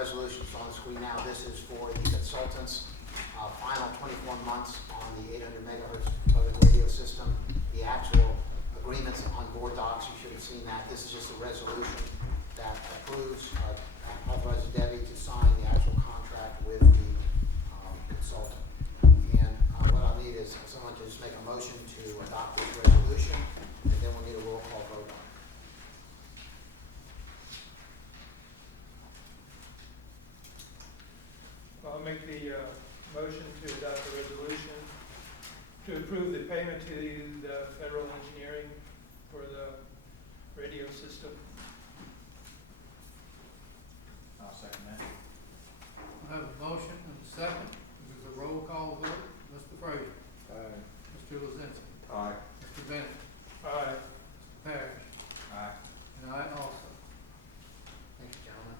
resolution is on the screen now. This is for the consultants' final 24 months on the 800 megahertz public radio system. The actual agreements on board docs, you should have seen that. This is just a resolution that approves, authorizes Debbie to sign the actual contract with the consultant. And what I'll need is someone to just make a motion to adopt this resolution, and then we'll need a roll call vote on it. I'll make the motion to adopt a resolution to approve the payment to the federal engineering for the radio system. I'll second that. I have a motion and a second. This is a roll call vote. Mr. Frazier. Aye. Mr. Lozinski. Aye. Mr. Bennett. Aye. Mr. Parrish. Aye. And I also. Thank you, gentlemen.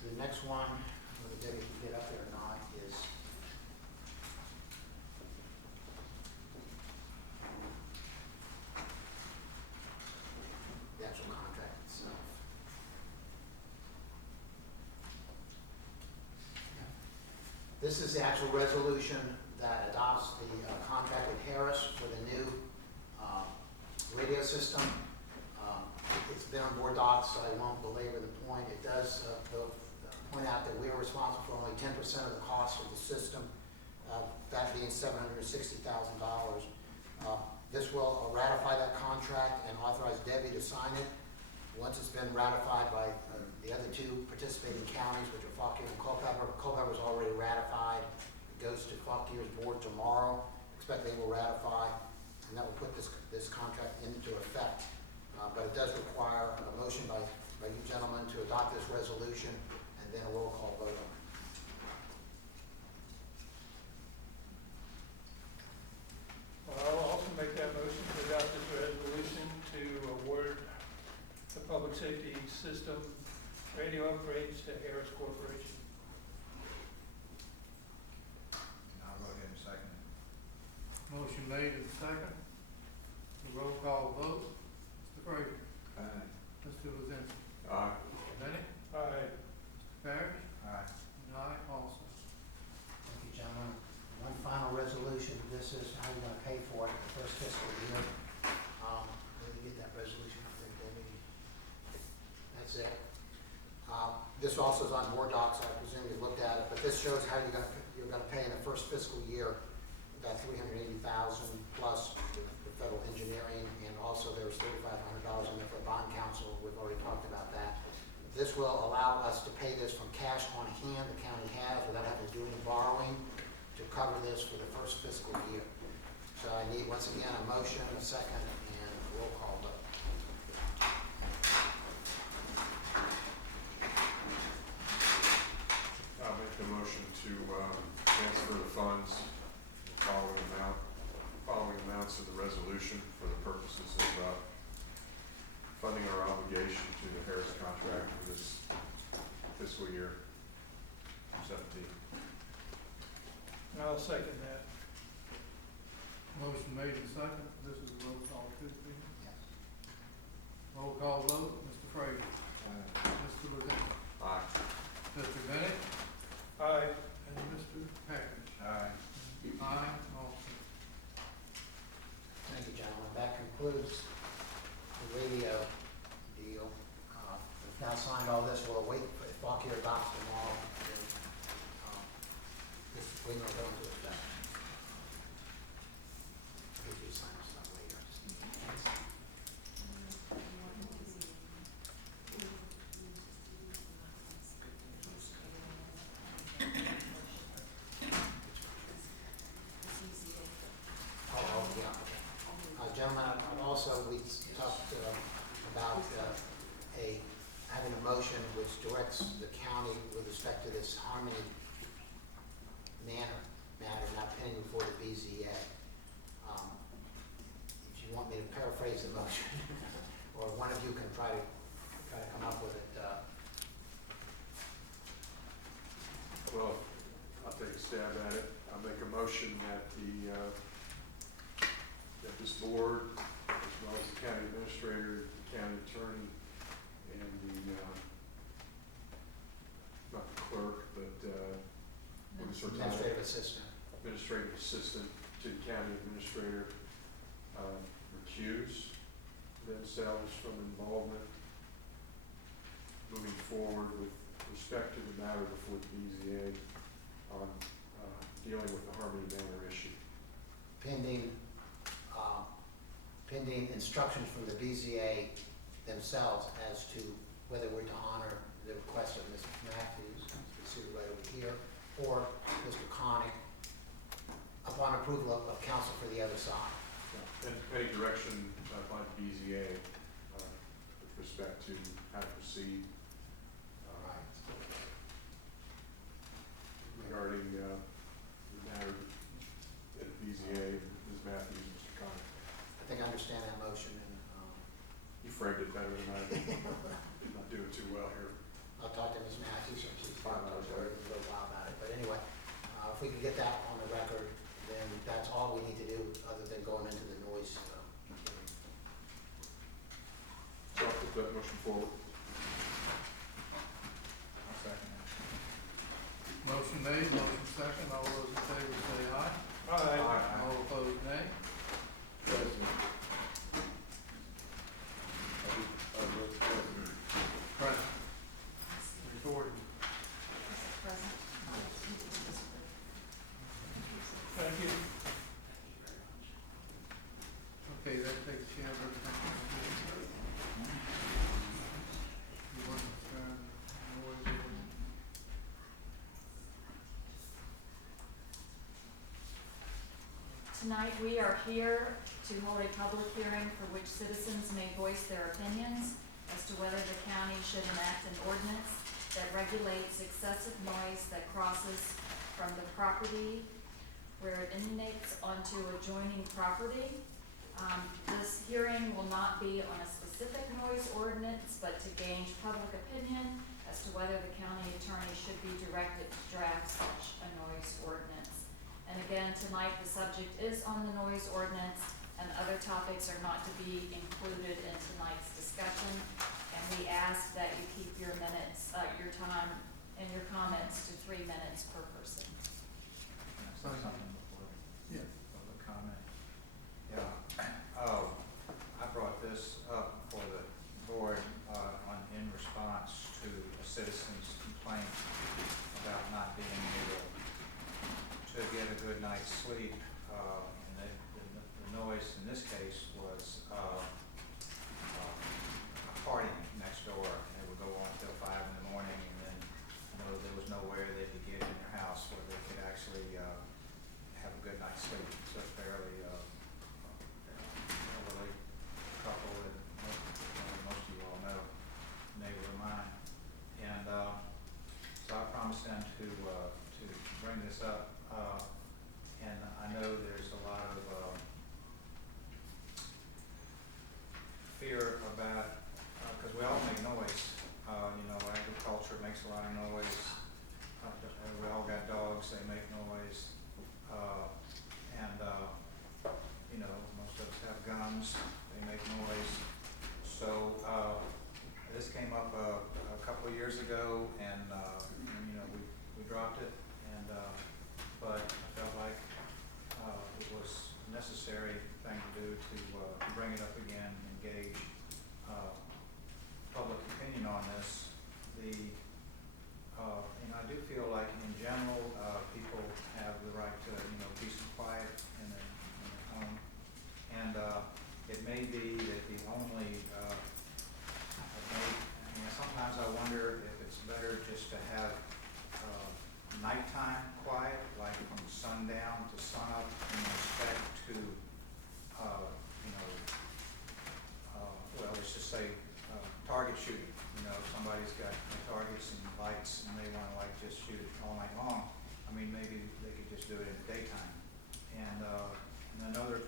The next one, whether Debbie can get up there or not, is the actual contract itself. This is the actual resolution that adopts the contract with Harris for the new radio system. It's been on board docs, so I won't belabor the point. It does point out that we are responsible for only 10% of the cost of the system, that being $760,000. This will ratify that contract and authorize Debbie to sign it. Once it's been ratified by the other two participating counties, which are Fauquier and Culpeper. Culpeper's already ratified. It goes to Faulquier's board tomorrow. Expect they will ratify, and that will put this contract into effect. But it does require a motion by you gentlemen to adopt this resolution, and then a roll call vote on it. Well, I'll also make that motion to adopt this resolution to award the public safety system radio upgrades to Harris Corporation. I'll go ahead and second it. Motion made and second. The roll call vote. Mr. Frazier. Aye. Mr. Lozinski. Aye. Mr. Bennett. Aye. Mr. Parrish. Aye. And I also. Thank you, gentlemen. One final resolution. This is how you're going to pay for it the first fiscal year. Let me get that resolution up there, Debbie. That's it. This also is on board docs. I presume you looked at it, but this shows how you're going to pay in the first fiscal year. That $380,000 plus the federal engineering, and also there's $3,500 in there for bond counsel. We've already talked about that. This will allow us to pay this from cash on hand the county has without having to do any borrowing to cover this for the first fiscal year. So I need, once again, a motion, a second, and a roll call vote. I'll make the motion to transfer the funds, following amounts of the resolution for the purposes of funding our obligation to the Harris contract for this fiscal year 17. And I'll second that. Motion made and second. This is a roll call too, please. Yes. Roll call vote. Mr. Frazier. Aye. Mr. Lozinski. Aye. Mr. Bennett. Aye. And Mr. Parrish. Aye. I also. Thank you, gentlemen. That concludes the radio deal. We've now signed all this. We'll wait for the Fauquier adopts tomorrow. This agreement will go into effect. I'll get you to sign this stuff later. I just need to- Oh, yeah. Gentlemen, also, we talked about having a motion which directs the county with respect to this Harmony matter now pending before the BZA. If you want me to paraphrase the motion, or one of you can try to come up with it. Well, I'll take a stab at it. I'll make a motion that that this board, as well as the county administrator, the county attorney, and the assistant. administrative assistant to the county administrator, recuse themselves from involvement moving forward with respect to the matter before the BZA on dealing with the Harmony Manor issue. Pending instructions from the BZA themselves as to whether we're to honor the request of Mr. Matthews, the supervisor over here, or Mr. Connick, upon approval of counsel for the other side. And any direction by the BZA with respect to how to proceed regarding the matter at the BZA, Ms. Matthews and Mr. Connick. I think I understand that motion, and You framed it better than I did. Did not do it too well here. I'll talk to Ms. Matthews, and she's Fine, talked to I'll her a little while about it. But anyway, if we can get that on the record, then that's all we need to do, other than going into the noise hearing. So I'll put that motion forward. I'll second that. Motion made, motion second, all those in favor say aye. Aye. All opposed, nay. Present. Recorded. Thank you. Okay, that takes care of everything. You want to turn noise ordinance? Tonight, we are here to hold a public hearing for which citizens may voice their opinions as to whether the county should enact an ordinance that regulates excessive noise that crosses from the property where it emanates onto adjoining property. This hearing will not be on a specific noise ordinance, but to gauge public opinion as to whether the county attorney should be directed to draft such a noise ordinance. And again, tonight, the subject is on the noise ordinance, and other topics are not to be included in tonight's discussion. And we ask that you keep your minutes, your time and your comments to 3 minutes per person. Can I say something before Yeah. public comment? Yeah, I brought this up for the board, in response to a citizen's complaint about not being able to get a good night's sleep. And the noise in this case was, partying next door, and it would go on till 5 in the morning, and then, there was nowhere they could get in their house where they could actually, have a good night's sleep. It's a fairly, elderly couple that most of you all know, neighbor of mine. And, so I promised them to bring this up, and I know there's a lot of, fear about, because we all make noise. Agriculture makes a lot of noise. We all got dogs, they make noise. Most of us have guns, they make noise. So, this came up a couple of years ago, and we dropped it, and but I felt like it was a necessary thing to do to bring it up again and gauge public opinion on this. I do feel like in general, people have the right to, peace and quiet in their home. And it may be that the only, sometimes I wonder if it's better just to have nighttime quiet, like from sundown to sunup, in respect to, let's just say target shooting. Somebody's got targets and lights, and they want to just shoot it all night long. Maybe they could just do it in the daytime. And another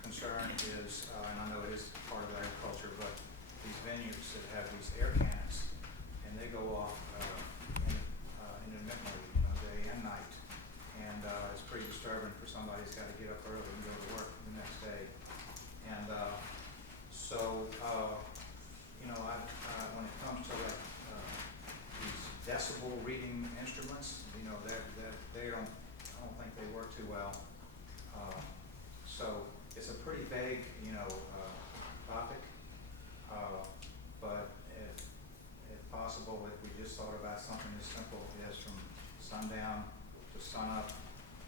concern is, and I know it is part of agriculture, but these venues that have these air cannons, and they go off intermittently, day and night. And it's pretty disturbing for somebody who's got to get up early and go to work the next day. And when it comes to these decibel reading instruments, they don't sundown to sunup,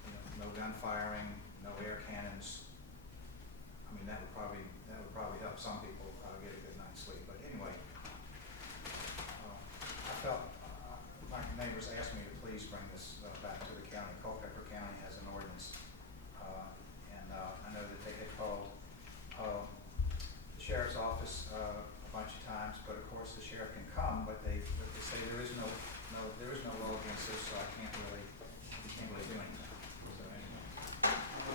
you know, no gun firing, no air cannons. I mean, that would probably help some people get a good night's sleep, but anyway. I felt, my neighbors asked me to please bring this back to the county. Culpeper County has an ordinance, and I know that they had called the sheriff's office a bunch of times, but of course the sheriff can come, but they say there is no law against this, so I can't really do anything. So anyway,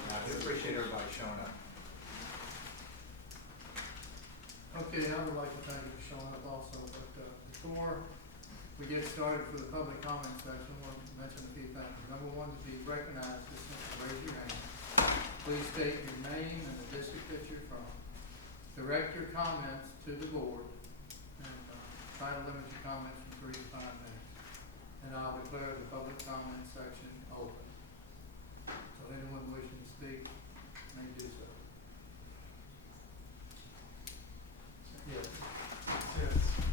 I do appreciate everybody showing up. Okay, I would like to thank you for showing up also, but before we get started for the public comment section, I want to mention a few things. Number one, to be recognized, just raise your hand. Please state your name and the district that you're from. Direct your comments to the board, and try to limit your comments from 3 to 5 minutes. And I'll declare the public comment section open. So anyone wishing to speak may do so. Yes. So,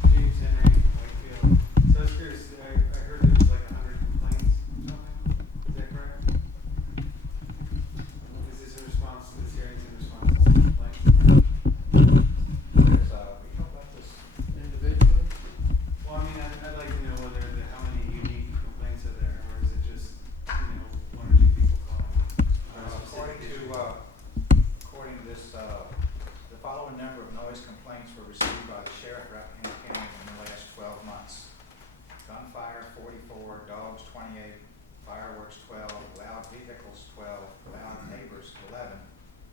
James Henry, Wakefield. So I was curious, I heard there was like 100 complaints somehow. Is that correct? Is this in response to this hearing, in response to some complaints? There's, we don't let this Individually? Well, I mean, I'd like to know how many unique complaints are there, or is it just, you know, 1 or 2 people calling? on a specific issue? According to this, the following number of noise complaints were received by the sheriff of Rappahannock County in the last 12 months. Gunfire 44, dogs 28, fireworks 12, loud vehicles 12, loud neighbors 11,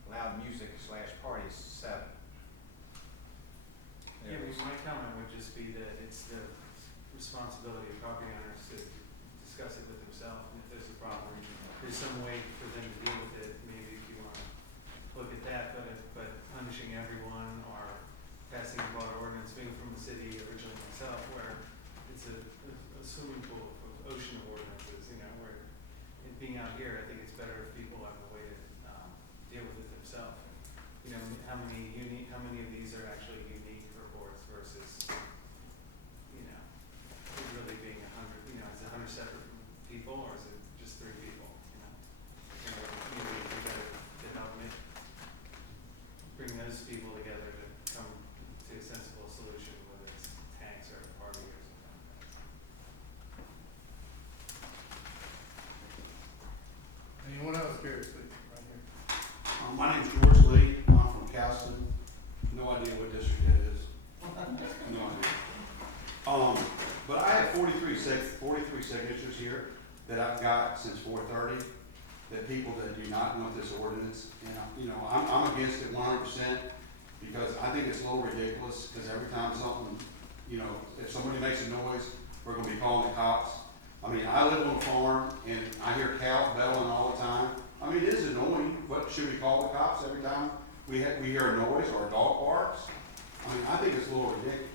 loud music / parties 7. Yeah, I mean, my comment would just be that it's the responsibility of property owners to discuss it with themselves, and if there's a problem, there's some way for them to deal with it, maybe if you want to look at that, but punishing everyone or passing a broad ordinance, being from the city originally myself, where it's a swimming pool of ocean of ordinances, you know, where it being out here, I think it's better if people have a way to deal with it themselves. You know, how many of these are actually unique reports versus, you know, it really being 100, you know, is it 100 separate people, or is it just 3 people, you know? And maybe if we gotta to help me bring those people together to come to a sensible solution, whether it's tanks or a party or something like that. Anyone else care to speak? Right here. My name's George Lee. I'm from Calston. No idea what district it is. No idea. But I have 43 signatures here that I've got since 4:30, that people that do not want this ordinance. And, you know, I'm against it 100% because I think it's a little ridiculous, because every time something, you know, if somebody makes a noise, we're gonna be calling the cops. I mean, I live on a farm and I hear cows bellowing all the time. I mean, it is annoying, but should we call the cops every time we hear a noise or a dog barks? I mean, I think it's a little ridiculous.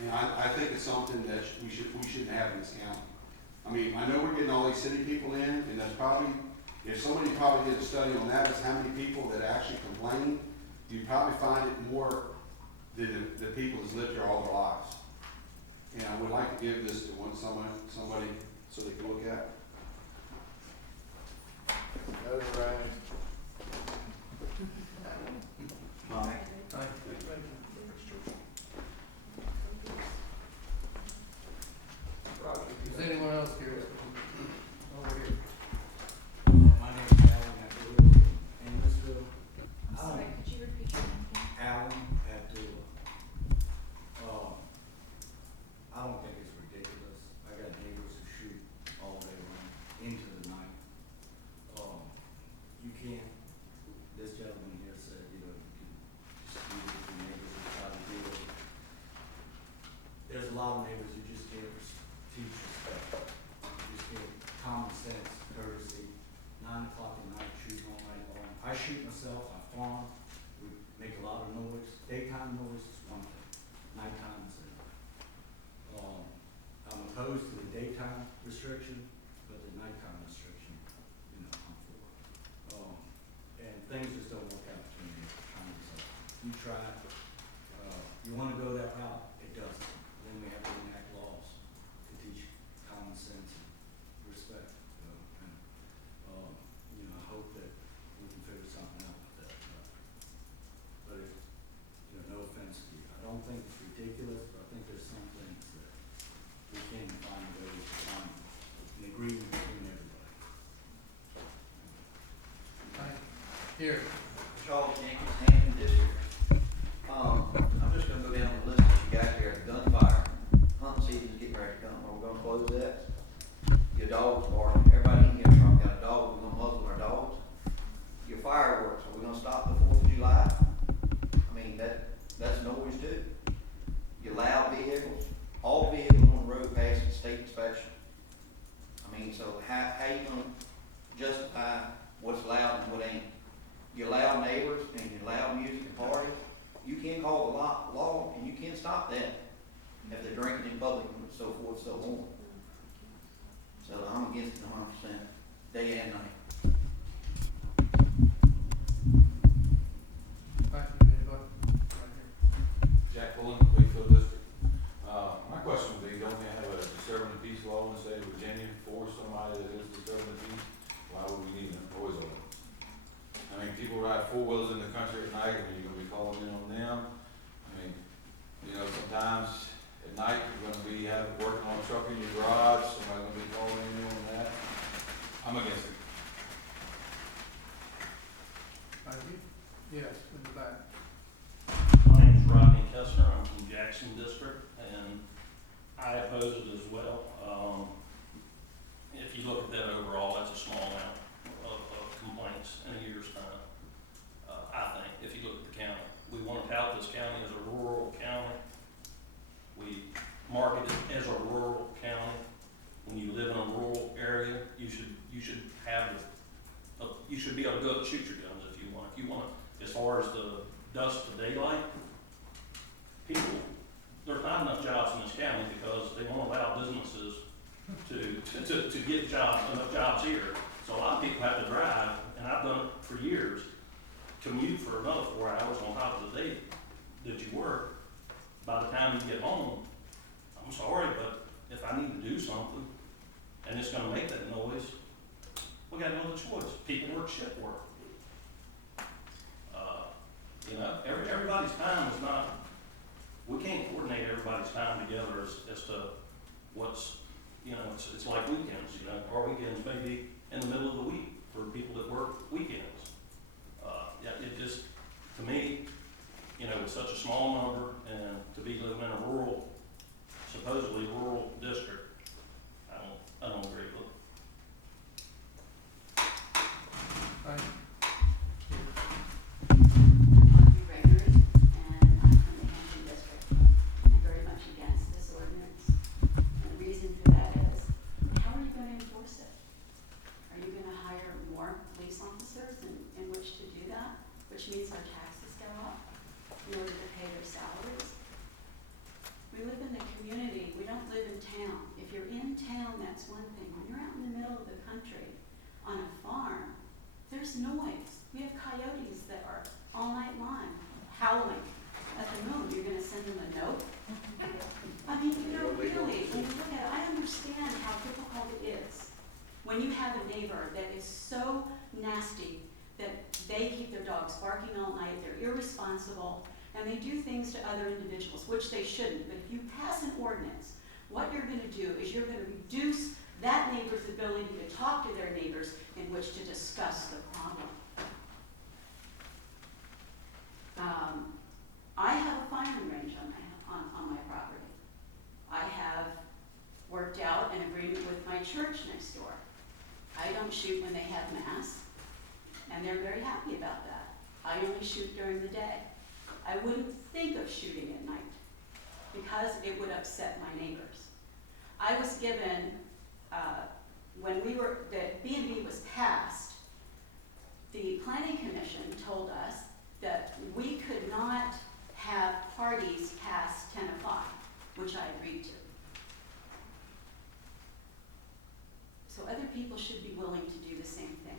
And I think it's something that we shouldn't have in this county. I mean, I know we're getting all these city people in, and that's probably, if somebody probably did a study on that, is how many people that actually complain, you'd probably find it more than the people that's lived here all their lives. And I would like to give this to somebody so they can look at. Notarized. Thank you. Is anyone else here? Over here. My name is Alan Abdullah, Amisville. Sorry, could you repeat your name again? Alan Abdullah. I don't think it's ridiculous. I got neighbors who shoot all day long into the night. You can't, this gentleman here said, you know, you can just deal with your neighbors and try to deal with it. There's a lot of neighbors who just can't teach respect. You just can't, common sense, courtesy, 9 o'clock at night, shooting all night long. I shoot myself, I farm, we make a lot of noise. Daytime noise is one thing, nighttime is another. I'm opposed to the daytime restriction, but the nighttime restriction, you know, I'm for. And things just don't work out between the times. You try, you wanna go that route, it doesn't. Then we have to enact laws to teach common sense and how you gonna justify what's loud and what ain't? You allow neighbors and you allow music and parties, you can't call the law and you can't stop that if they're drinking in public and so forth, so on. So I'm against it 100%, day and night. Thank you, anybody? Right here. Jack Pullen, Wakefield District. My question would be, don't we have a disturbing the peace law in the state of Virginia for somebody that is disturbing the peace? Why would we need a noise ordinance? I mean, people ride four-wheelers in the country at night, and you're gonna be calling in on them. I mean, you know, sometimes at night, you're gonna be working on a truck in your garage, somebody's gonna be calling in on that. I'm against it. Thank you. Yes, in the back. My name is Rodney Kessler, I'm from Jackson District, and I oppose it as well. If you look at that overall, that's a small amount of complaints in a year's time. I think, if you look at the county, we want to tout this county as a rural county. We market it as a rural county. When you live in a rural area, you should have you should be able to go and shoot your guns if you want. If you want to, as far as the dusk to daylight, there's not enough jobs in this county because they won't allow businesses to get enough jobs here. So a lot of people have to drive, and I've done it for years, commute for another 4 hours on top of the day that you work. By the time you get home, I'm sorry, but if I need to do something and it's gonna make that noise, we got no other choice. People work shift work. You know, everybody's time is not, we can't coordinate everybody's time together as to what's, you know, it's like weekends, you know. Our weekends may be in the middle of the week for people that work weekends. Yeah, it just, to me, you know, with such a small number and to be living in a rural, supposedly rural district, I don't agree with it. Thank you. Audrey Gregory, and I'm from the Hampton District. I'm very much against this ordinance. And the reason for that is, how are you going to enforce it? Are you going to hire more police officers in which to do that? Which means our taxes go up in order to pay their salaries. We live in the community, we don't live in town. If you're in town, that's one thing. When you're out in the middle of the country on a farm, there's noise. We have coyotes that are all night long howling at the moon. You're gonna send them a note? I mean, you know, really, when you look at it, I understand how difficult it is when you have a neighbor that is so nasty that they keep their dogs barking all night, they're irresponsible, and they do things to other individuals, which they shouldn't. But if you pass an ordinance, what you're going to do is you're going to reduce that neighbor's ability to talk to their neighbors in which to discuss the problem. I have a firing range on my property. I have worked out an agreement with my church next door. I don't shoot when they have mass, and they're very happy about that. I only shoot during the day. I wouldn't think of shooting at night because it would upset my neighbors. I was given, when the B&B was passed, the Planning Commission told us that we could not have parties past 10 o'clock, which I agreed to. So other people should be willing to do the same thing.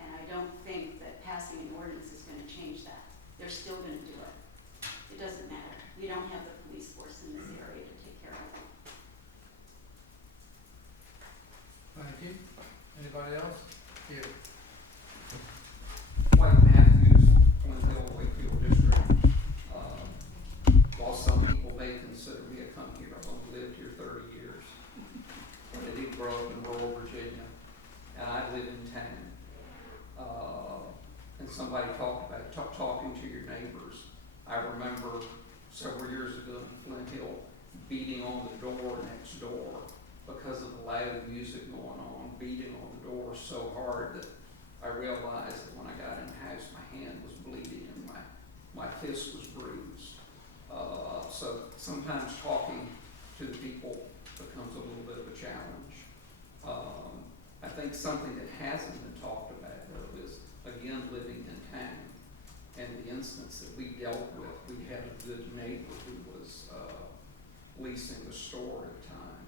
And I don't think that passing an ordinance is going to change that. They're still going to do it. It doesn't matter. You don't have the police force in this area to take care of it. Thank you. Anybody else? Here. White Matthews, Flint Hill, Wakefield District. While some people may consider me a come here, I've only lived here 30 years. But I did grow up in rural Virginia, and I live in town. And somebody talked about talking to your neighbors. I remember several years ago in Flint Hill beating on the door next door because of the loud music going on, beating on the door so hard that I realized that when I got in the house, my hand was bleeding and my fist was bruised. So sometimes talking to the people becomes a little bit of a challenge. I think something that hasn't been talked about though is, again, living in town. And the instance that we dealt with, we had a good neighbor who was, leasing a store at the time.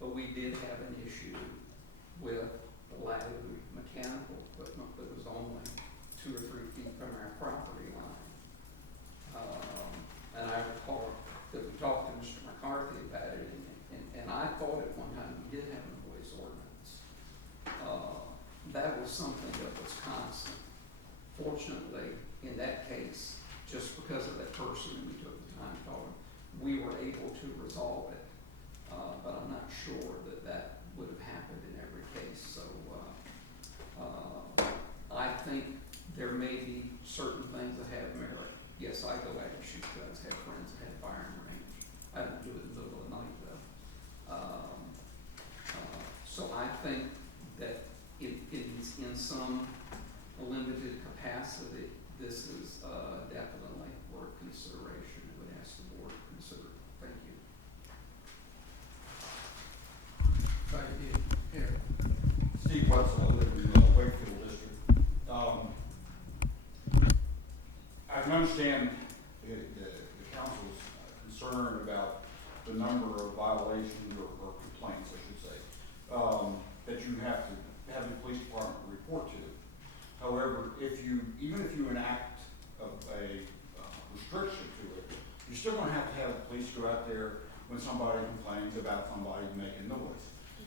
But we did have an issue with the loud mechanical equipment that was only 2 or 3 feet from our property line. And I recall that we talked to Mr. McCarthy about it, and I thought at one time we did have a noise ordinance. That was something that was constant. Fortunately, in that case, just because of that person and we took the time to talk, we were able to resolve it. But I'm not sure that that would have happened in every case. So I think there may be certain things that have merit. Yes, I go out and shoot guns, have friends that have firing range. I don't do it in the middle of the night though. So I think that in some limited capacity, this is definitely worth consideration. I would ask the board to consider it. Thank you. Thank you. Here. Steve Wetzel, I live in the Wakefield district. I can understand the council's concern about the number of violations or complaints, I should say, that you have to have the police department report to. However, even if you enact a restriction to it, you're still gonna have the police go out there when somebody complains about somebody making noise.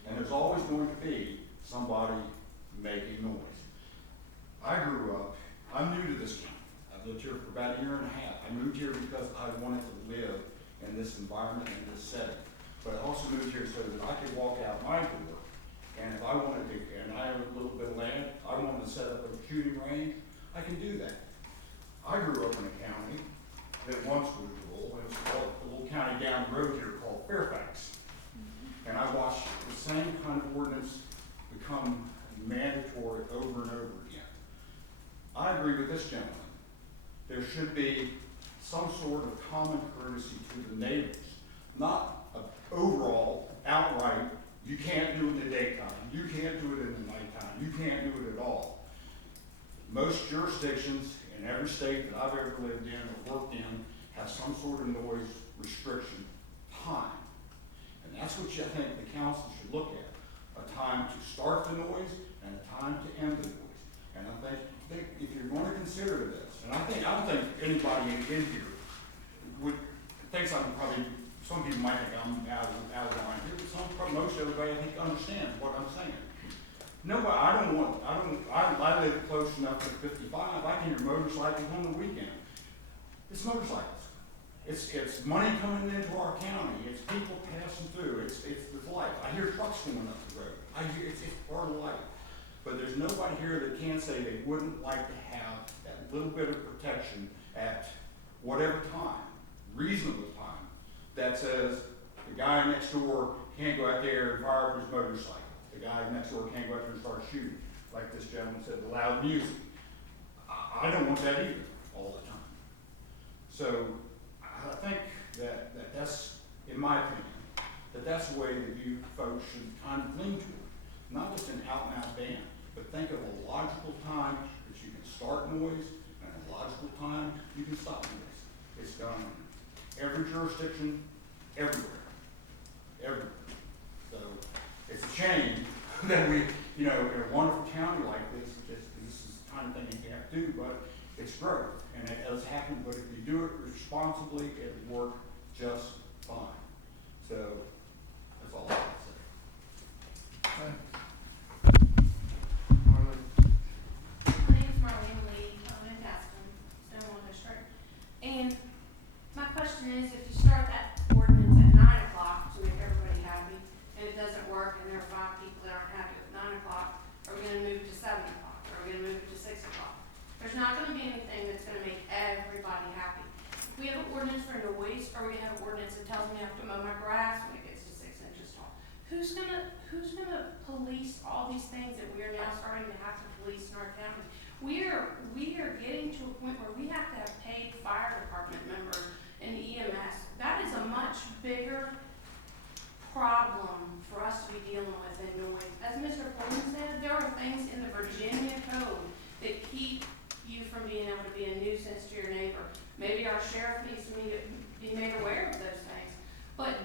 And there's always going to be somebody making noise. I'm new to this county. I've lived here for about 1.5 years. I moved here because I wanted to live in this environment, in this setting. But I also moved here so that I could walk out my door, and if I wanted to, and I have a little bit of land, I wanted to set up a shooting range, I can do that. I grew up in a county that once was rural. It was called a little county down the road here called Fairfax. And I watched the same kind of ordinance become mandatory over and over again. I agree with this gentleman. There should be some sort of common courtesy to the neighbors, not an overall, outright, you can't do it in the daytime, you can't do it in the nighttime, you can't do it at all. Most jurisdictions in every state that I've ever lived in or worked in have some sort of noise restriction time. And that's what I think the council should look at, a time to start the noise and a time to end the noise. And I think if you're going to consider this, and I don't think anybody in here thinks I'm probably, some people might think I'm out of line here, but most everybody I think understands what I'm saying. Nobody, I live close enough to 55, I can hear motorcycles on the weekend. It's motorcycles. It's money coming into our county, it's people passing through, it's life. I hear trucks going up the road. It's part of life. But there's nobody here that can say they wouldn't like to have that little bit of protection at whatever time, reasonable time, that says the guy next door can't go out there and fire up his motorcycle. The guy next door can't go out there and start shooting. Like this gentleman said, the loud music. I don't want that either all the time. So I think that's, in my opinion, that's the way that you folks should kind of lean toward. Not just an out-and-out ban, but think of a logical time that you can start noise and a logical time you can stop noise. It's done in every jurisdiction, everywhere. So it's a shame that we, in a wonderful county like this is the kind of thing you have to do, but it's growth and it does happen, but if you do it responsibly, it'll work just fine. So that's all I have to say. Thanks. My name is Marlene Lee, I'm in Caston, Stonewall District. And my question is, if you start that ordinance at 9 o'clock to make everybody happy, and it doesn't work, and there are 5 people that aren't happy with 9 o'clock, are we gonna move it to 7 o'clock? Are we gonna move it to 6 o'clock? There's not gonna be anything that's gonna make everybody happy. If we have an ordinance for noise, or we have an ordinance that tells me I have to mow my grass when it gets to 6 inches tall, who's gonna police all these things that we are now starting to have to police in our county? We are getting to a point where we have to have paid fire department members in EMS. That is a much bigger problem for us to be dealing with in noise. As Mr. Coleman said, there are things in the Virginia code that keep you from being able to be a nuisance to your neighbor. Maybe our sheriff needs to be made aware of those things. But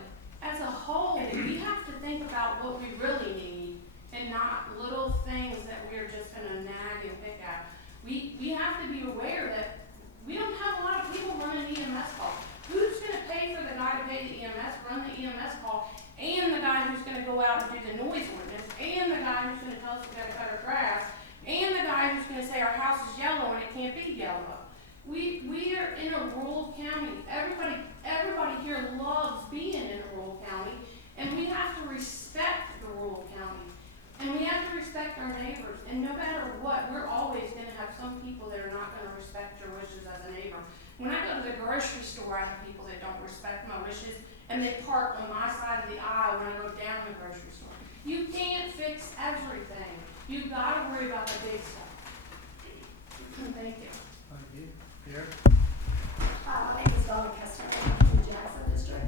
as a whole, we have to think about what we really need and not little things that we're just gonna nag and pick at. We have to be aware that we don't have a lot of people running EMS calls. Who's gonna pay for the guy to pay the EMS, run the EMS call, and the guy who's gonna go out and do the noise ordinance, and the guy who's gonna tell us we gotta cut our grass, and the guy who's gonna say our house is yellow and it can't be yellow? We are in a rural county. Everybody here loves being in a rural county, and we have to respect the rural county. And we have to respect our neighbors, and no matter what, we're always gonna have some people that are not gonna respect your wishes as a neighbor. When I go to the grocery store, I have people that don't respect my wishes, and they park on my side of the aisle when I go down the grocery store. You can't fix everything. You've gotta worry about the big stuff. Thank you. Thank you. Here. My name is Donna Kessler, I'm from the Jackson District.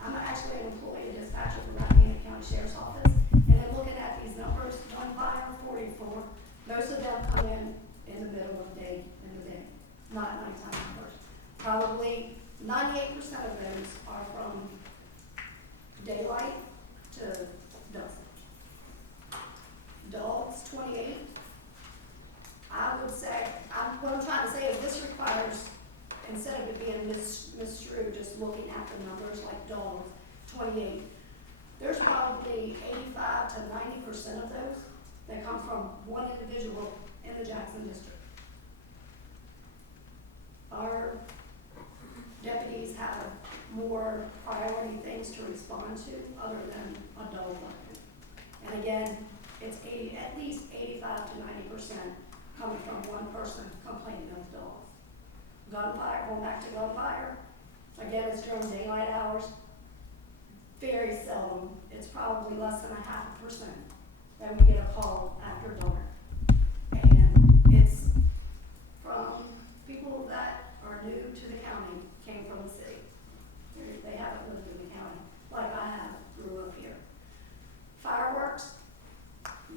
I'm actually an employee dispatcher for Rappahannock County Sheriff's Office. And then looking at these numbers, 1,544, most of them come in the middle of the day, not nighttime numbers. Probably 98% of those are from daylight to dusk. Dogs, 28. I would say, what I'm trying to say is this requires, instead of it being misconstrued, just looking at the numbers like dogs, 28. There's probably 85 to 90% of those that come from one individual in the Jackson District. Our deputies have more priority things to respond to other than a dog barking. And again, it's at least 85 to 90% coming from one person complaining of dogs. Gunfire, going back to gunfire, again, it's during daylight hours. Very seldom, it's probably less than 0.5% that we get a call after dark. And it's from people that are new to the county, came from the city. They haven't lived in the county, like I have, grew up here. Fireworks,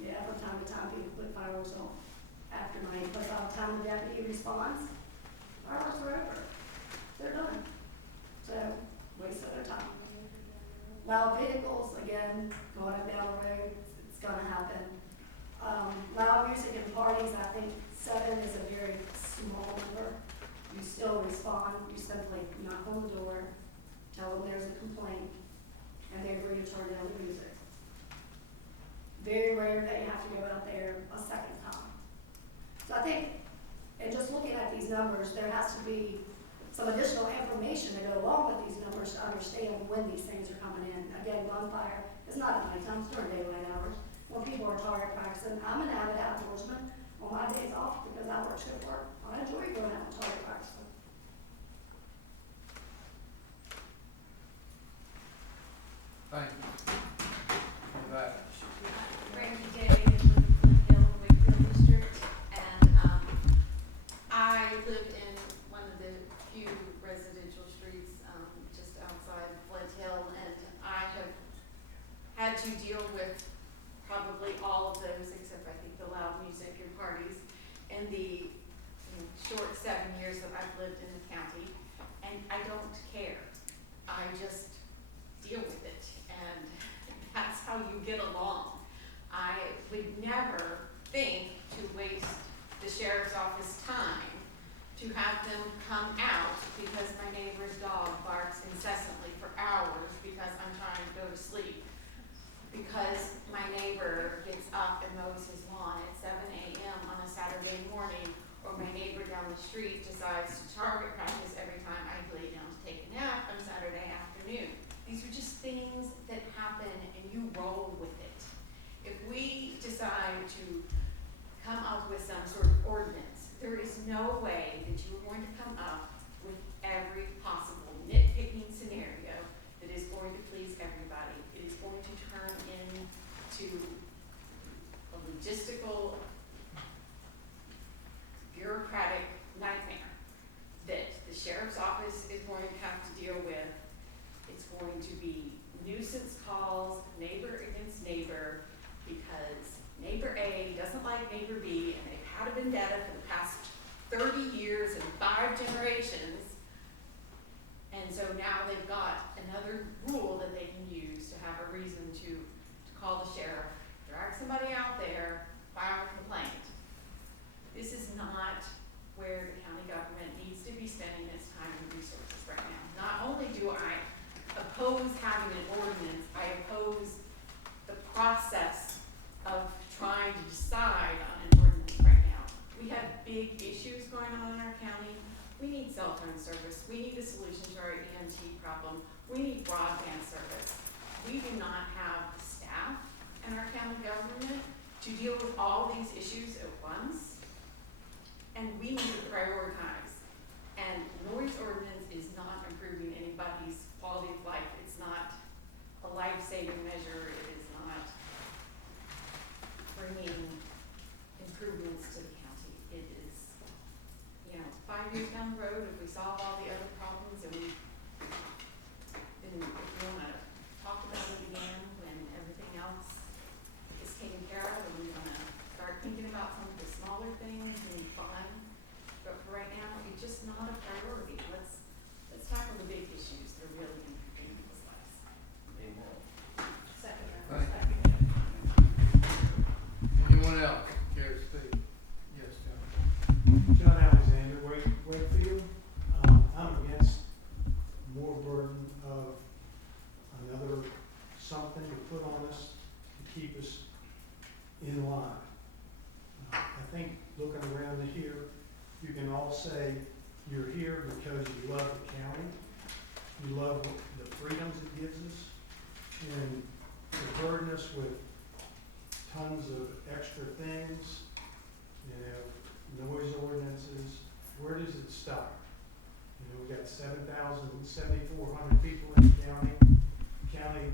yeah, from time to time people put fireworks on after night, but by the time the deputy responds, fireworks are over. They're done. So, waste of their time. Loud vehicles, again, going up down the road, it's gonna happen. Loud music and parties, I think 7 is a very small number. You still respond, you simply knock on the door, tell them there's a complaint, and they agree to turn down the music. Very rare that you have to go out there a second time. So I think, and just looking at these numbers, there has to be some additional information to go along with these numbers to understand when these things are coming in. Again, gunfire is not at nighttime, it's during daylight hours. When people are target practicing, I'm an avid outdoorsman on my days off because I work shift work. I enjoy going out and target practicing. Thank you. Come back. Randy Day in Flint Hill, Wakefield District, and I live in one of the few residential streets just outside Flint Hill, and I have had to deal with probably all of those, except I think the loud music and parties, in the short 7 years that I've lived in the county, and I don't care. I just deal with it, and that's how you get along. I would never think to waste the sheriff's office time to have them come out because my neighbor's dog barks incessantly for hours because I'm trying to go to sleep. Because my neighbor gets up and mows his lawn at 7 a.m. on a Saturday morning, or my neighbor down the street decides to target practice every time I lay down to take a nap on Saturday afternoon. These are just things that happen and you roll with it. If we decide to come up with some sort of ordinance, there is no way that you are going to come up with every possible nitpicking scenario that is going to please everybody. It is going to turn into a logistical, bureaucratic nightmare that neighbor against neighbor because neighbor A doesn't like neighbor B, and they've had a vendetta for the past 30 years and 5 generations. And so now they've got another rule that they can use to have a reason to call the sheriff, drag somebody out there, file a complaint. This is not where the county government needs to be spending its time and resources right now. Not only do I oppose having an ordinance, I oppose the process of trying to decide on an ordinance right now. We have big issues going on in our county. We need cell phone service. We need a solution to our EMT problem. We need broadband service. We do not have the staff in our county government to deal with all these issues at once. And we need to prioritize. And noise ordinance is not improving anybody's quality of life. It's not a life-saving measure. It is not bringing improvements to the county. It is, 5 years down the road, if we solve all the other problems and then if we wanna talk about it again when everything else is taken care of, and we wanna start thinking about some of the smaller things and fun. But for right now, it's just not a priority. Let's tackle the big issues that are really impacting people's lives. Amen. Second. Right. Anyone else care to speak? Yes, John. John Alexander, Wakefield. I'm against more burden of another something to put on us to keep us in line. I think looking around here, you can all say you're here because you love the county, you love the freedoms it gives us, and to burden us with tons of extra things, noise ordinances, where does it stop? We got 7,400 people in the county. County,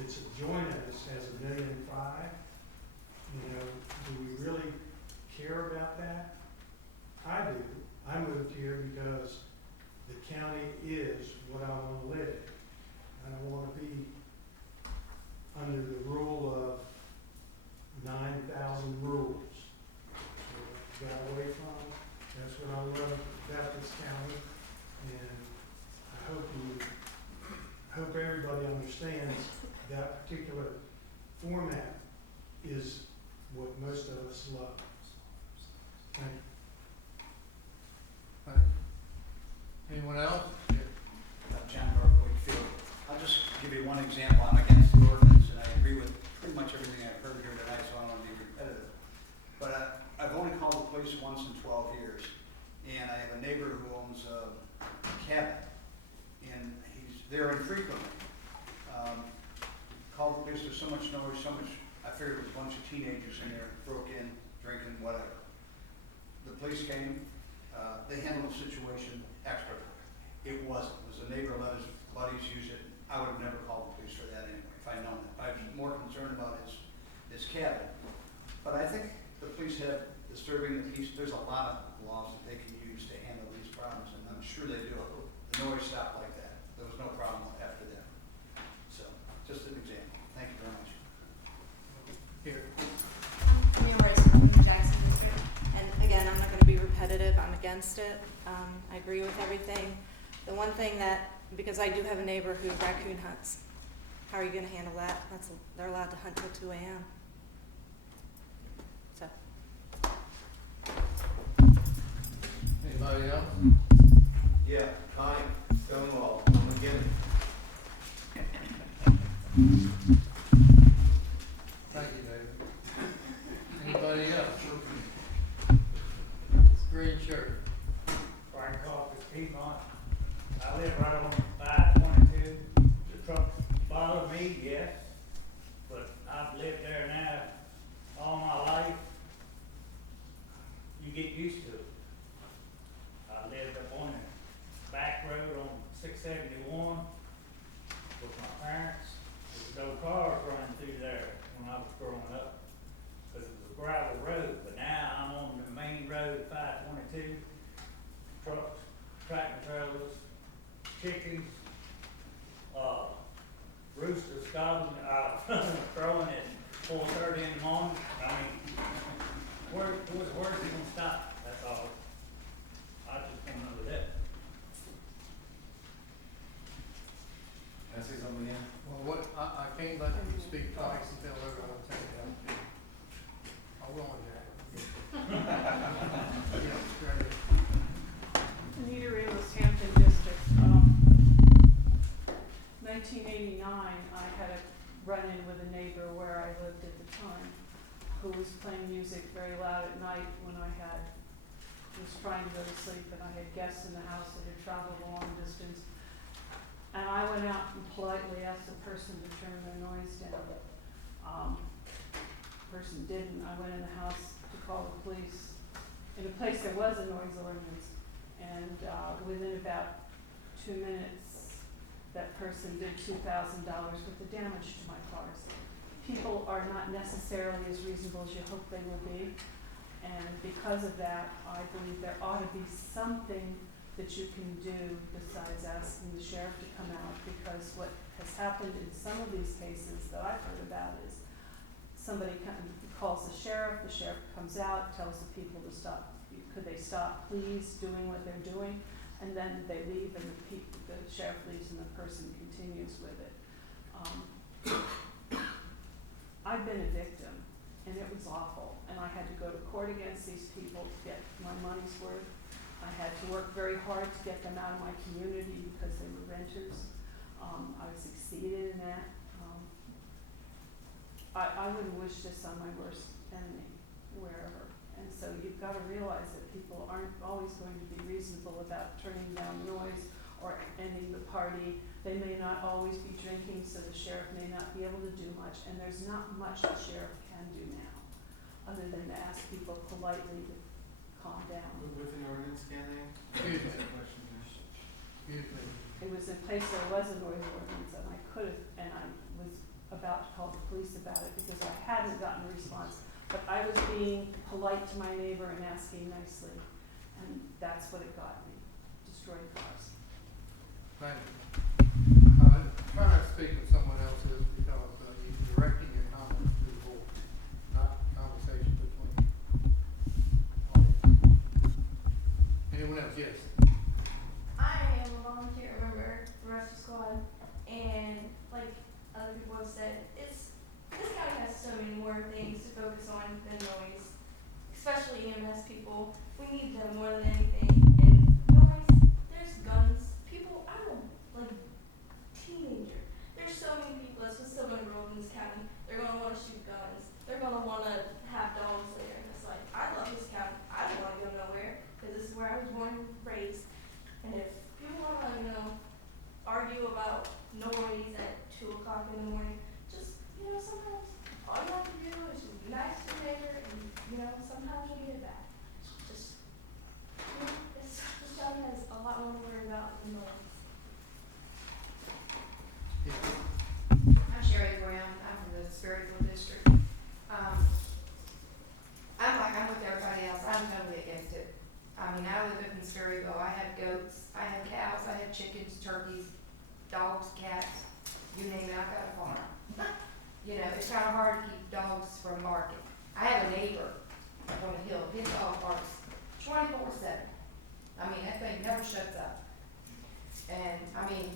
it's adjoining us, has 1.5 million. Do we really care about that? I do. I moved here because the county is what I want to live in. I don't want to be under the rule of 9,000 rules. So got away from. That's what I love about this county, and I hope everybody understands that particular format is what most of us love. Thank you. Thank you. Anyone else? Yeah. John Wakefield. I'll just give you one example. I'm against the ordinance, and I agree with pretty much everything I've heard here tonight, so I don't want to be repetitive. But I've only called the police once in 12 years, and I have a neighbor who owns a cabin, and he's there infrequently. Called the police, there's so much noise, I figured it was a bunch of teenagers in there, broke in, drinking, whatever. The police came, they handled the situation expertly. It wasn't. It was a neighbor let his buddies use it. I would have never called the police for that anyway, if I'd known that. I was more concerned about his cabin. But I think the police have disturbing the peace. There's a lot of laws that they can use to handle these problems, and I'm sure they do. The noise stopped like that. There was no problem after that. So, just an example. Thank you very much. Here. And again, I'm not going to be repetitive. I'm against it. I agree with everything. The one thing that, because I do have a neighbor who raccoon hunts, how are you going to handle that? They're allowed to hunt till 2 a.m. So. Anybody else? Yeah, hi, Stonewall, I'm again. Thank you, David. Anybody else? Green shirt. Brian Coffey, Piedmont. I live right on 522. The trucks bother me, yes, but I've lived there now all my life. You get used to it. I lived up on the back road on 671 with my parents. There was no cars running through there when I was growing up, because it was a gravel road. But now I'm on the main road, 522. Trucks, tractor trailers, chickens, roosters gobbling, throwing at 4:30 in the morning. I mean, where's it gonna stop? That's all. I just want to know that. Can I say something again? Well, I can't let you speak twice and tell everyone the same thing. I will, Jack. Yeah, right here. Anita Ramos, Hampton District. 1989, I had a run-in with a neighbor where I lived at the time, who was playing music very loud at night when I was trying to go to sleep, and I had guests in the house that had traveled a long distance. And I went out and politely asked the person to turn their noise down. Person didn't. I went in the house to call the police. In a place there was a noise ordinance, and within about 2 minutes, that person did $2,000 worth of damage to my cars. People are not necessarily as reasonable as you hope they will be, and because of that, I believe there ought to be something that you can do besides asking the sheriff to come out, because what has happened in some of these cases that I've heard about is somebody calls the sheriff comes out, tells the people to stop, could they stop please doing what they're doing, and then they leave and the sheriff leaves and the person continues with it. I've been a victim, and it was awful, and I had to go to court against these people to get my money's worth. I had to work very hard to get them out of my community because they were renters. I succeeded in that. I wouldn't wish this on my worst enemy, wherever. And so you've got to realize that people aren't always going to be reasonable about turning down noise or ending the party. They may not always be drinking, so the sheriff may not be able to do much. And there's not much the sheriff can do now, other than to ask people politely to calm down. With an ordinance, can they? Excuse me. Question there. Excuse me. It was a place there was a noise ordinance, and I could have, and I was about to call the police about it because I hadn't gotten a response. But I was being polite to my neighbor and asking nicely, and that's what it got me, destroyed cars. Thank you. Try not to speak with someone else's because you're directing your comments to the board, not conversation between. Anyone else? Yes. I am a volunteer member for Rescue Squad, and like other people have said, this county has so many more things to focus on than noise, especially EMS people. We need them more than anything. And noise, there's guns. People, I don't like teenager. There's so many people that's still gonna grow up in this county. They're gonna want to shoot guns. They're gonna want to have dogs there. And it's like, I love this county. I don't want to go nowhere because this is where I was born and raised. And if people want to, argue about noise at 2 o'clock in the morning, just, sometimes all you have to do is just be nice to your neighbor, and, sometimes you'll get it back. Just, this county has a lot more to worry about than noise. I'm Sherry Brown. I'm from the Sperryville district. I'm with everybody else. I'm totally against it. I mean, I live in Sperryville. I have goats, I have cows, I have chickens, turkeys, dogs, cats, you name it, I've got a farm. It's kind of hard to keep dogs from barking. I have a neighbor up on the hill. His dog barks 24/7. I mean, that thing never shuts up. And,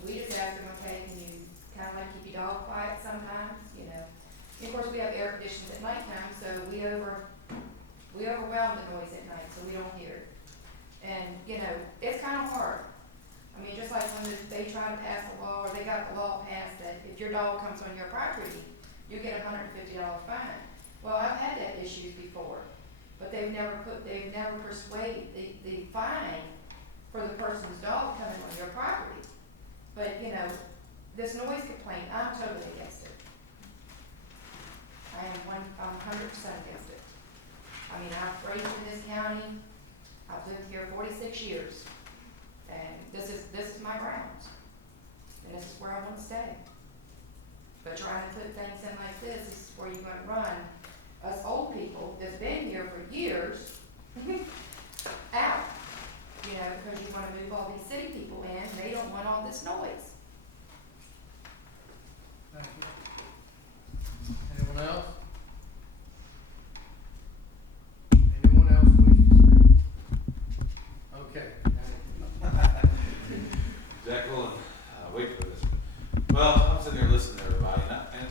we just asked him, okay, can you kind of like keep your dog quiet sometimes, And of course, we have air conditioning at nighttime, so we overwhelm the noise at night, so we don't hear it. And, it's kind of hard. Just like when they try to pass a law, or they got the law passed that if your dog comes on your property, you get a $150 fine. Well, I've had that issue before, but they've never persuaded the fine for the person's dog coming on your property. But, this noise complaint, I'm totally against it. I'm 100% against it. I've raised in this county. I've lived here 46 years. And this is my grounds. And this is where I want to stay. But trying to put things in like this is where you're going to run us old people that's been here for years out. Because you want to move all these city people in, they don't want all this noise. Thank you. listen to everybody,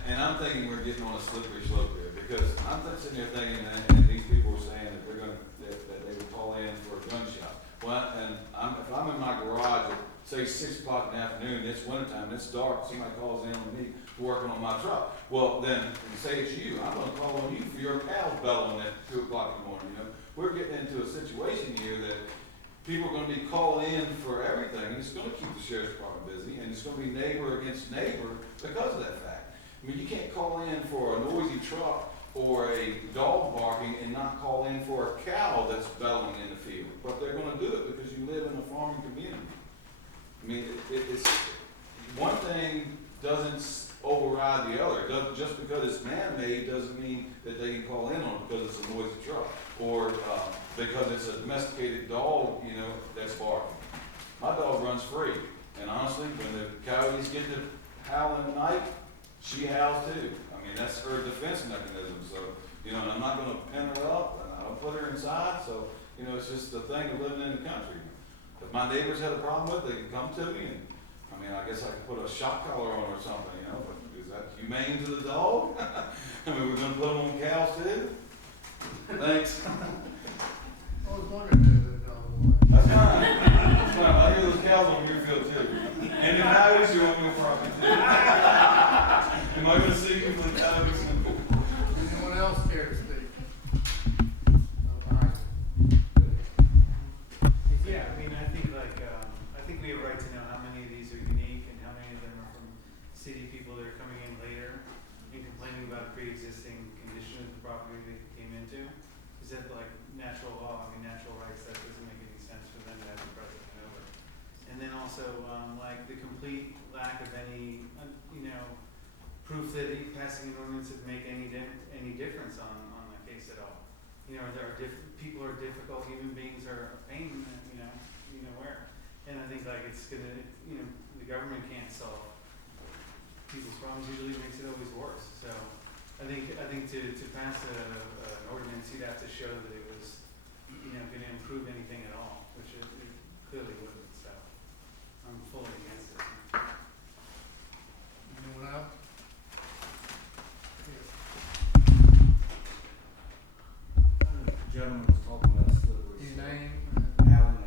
and I'm thinking we're getting on a slippery slope here, because I'm sitting there thinking that, and these people were saying that that they would call in for a gun shop. Well, and if I'm in my garage at, say, 6 o'clock in the afternoon, it's wintertime, it's dark, somebody calls in on me working on my truck. Well, then, say it's you, I'm gonna call on you for your cows bellowing at 2 o'clock in the morning, you know? We're getting into a situation here that people are gonna be calling in for everything, and it's gonna keep the sheriff's department busy, and it's gonna be neighbor against neighbor because of that fact. I mean, you can't call in for a noisy truck or a dog barking and not call in for a cow that's bellowing in the field, but they're gonna do it because you live in a farming community. I mean, it's, one thing doesn't override the other. Just because it's man-made doesn't mean that they can call in on it because it's a noisy truck, or because it's a domesticated dog, you know, that's barking. My dog runs free, and honestly, when the coyotes get to howling at night, she howls too. I mean, that's her defense mechanism. So, you know, and I'm not going to pin her up, and I don't put her inside. So, you know, it's just the thing of living in the country. If my neighbors had a problem with it, they can come to me, and I mean, I guess I could put a shock collar on or something, you know, but is that humane to the dog? I mean, we're going to put them on cows too? Thanks. I was wondering who the dog was. That's fine. That's fine. I hear those cows on your field too. And the coyotes, you want me on property too. Am I going to sue you for the coyotes? Anyone else care to speak? Yeah, I mean, I think like, I think we have a right to know how many of these are unique and how many of them are from city people that are coming in later and complaining about a pre-existing condition of the property they came into. Is that like natural law? I mean, natural rights, that doesn't make any sense for them to have a precedent over. And then also, like the complete lack of any, you know, proof that passing an ordinance would make any difference on the case at all. You know, there are people are difficult, human beings are a pain, you know where. And I think like it's gonna, you know, the government can't solve people's problems, usually makes it always worse. So I think to pass an ordinance, you'd have to show that it was, you know, gonna improve anything at all, which it clearly wouldn't. So I'm fully against it. Anyone else? Gentleman was talking about slippery Your slope. name? Alan,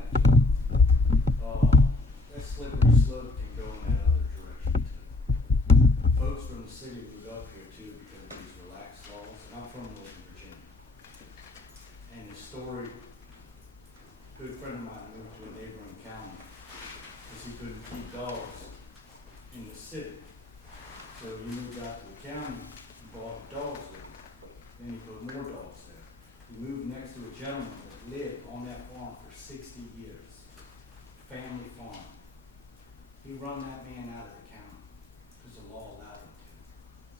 that slippery slope can go in that other direction too. Folks from the city moved up here too because of these relaxed laws, and I'm from Northern Virginia. And the story, a good friend of mine moved to a neighboring county because he couldn't keep dogs in the city. So he moved out to the county and brought the dogs with him. Then he put more dogs there. He moved next to a gentleman that lived on that farm for 60 years. Family farm. He run that man out of the county because the law allowed him to.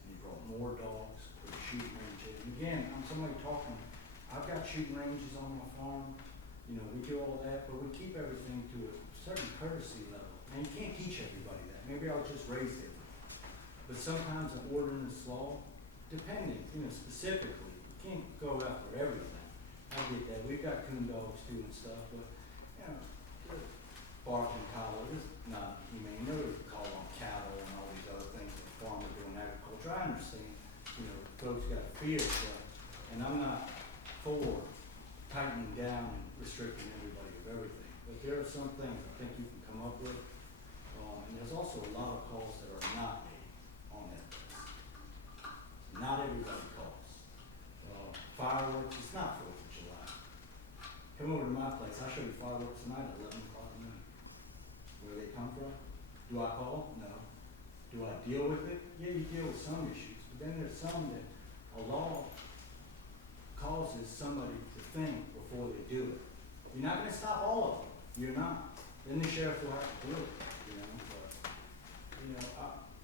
And he brought more dogs, put a shooting range in. And again, I'm somebody talking, I've got shooting ranges on my farm. You know, we do all that, but we keep everything to a certain courtesy level. And you can't teach everybody that. Maybe I was just raised different. But sometimes an ordinance law, depending, you know, specifically, you can't go after everything. I get that. We've got coon dogs too and stuff, but, you know, barking collar is not humane. Nobody would call on cattle and all these other things that farmers do in agriculture. I understand, you know, folks got fear stuff, and I'm not for tightening down and restricting everybody of everything. But there are some things I think you can come up with, and there's also a lot of calls that are not made on that list. Not everybody calls. Fireworks, it's not 4th of July. Come over to my place, I'll show you fireworks tonight at 11 o'clock at night. Where they come from? Do I call? No. Do I deal with it? Yeah, you deal with some issues, but then there's some that a law causes somebody to think before they do it. You're not gonna stop all of them. You're not. Then the sheriff will have to do it, you know, but, you know,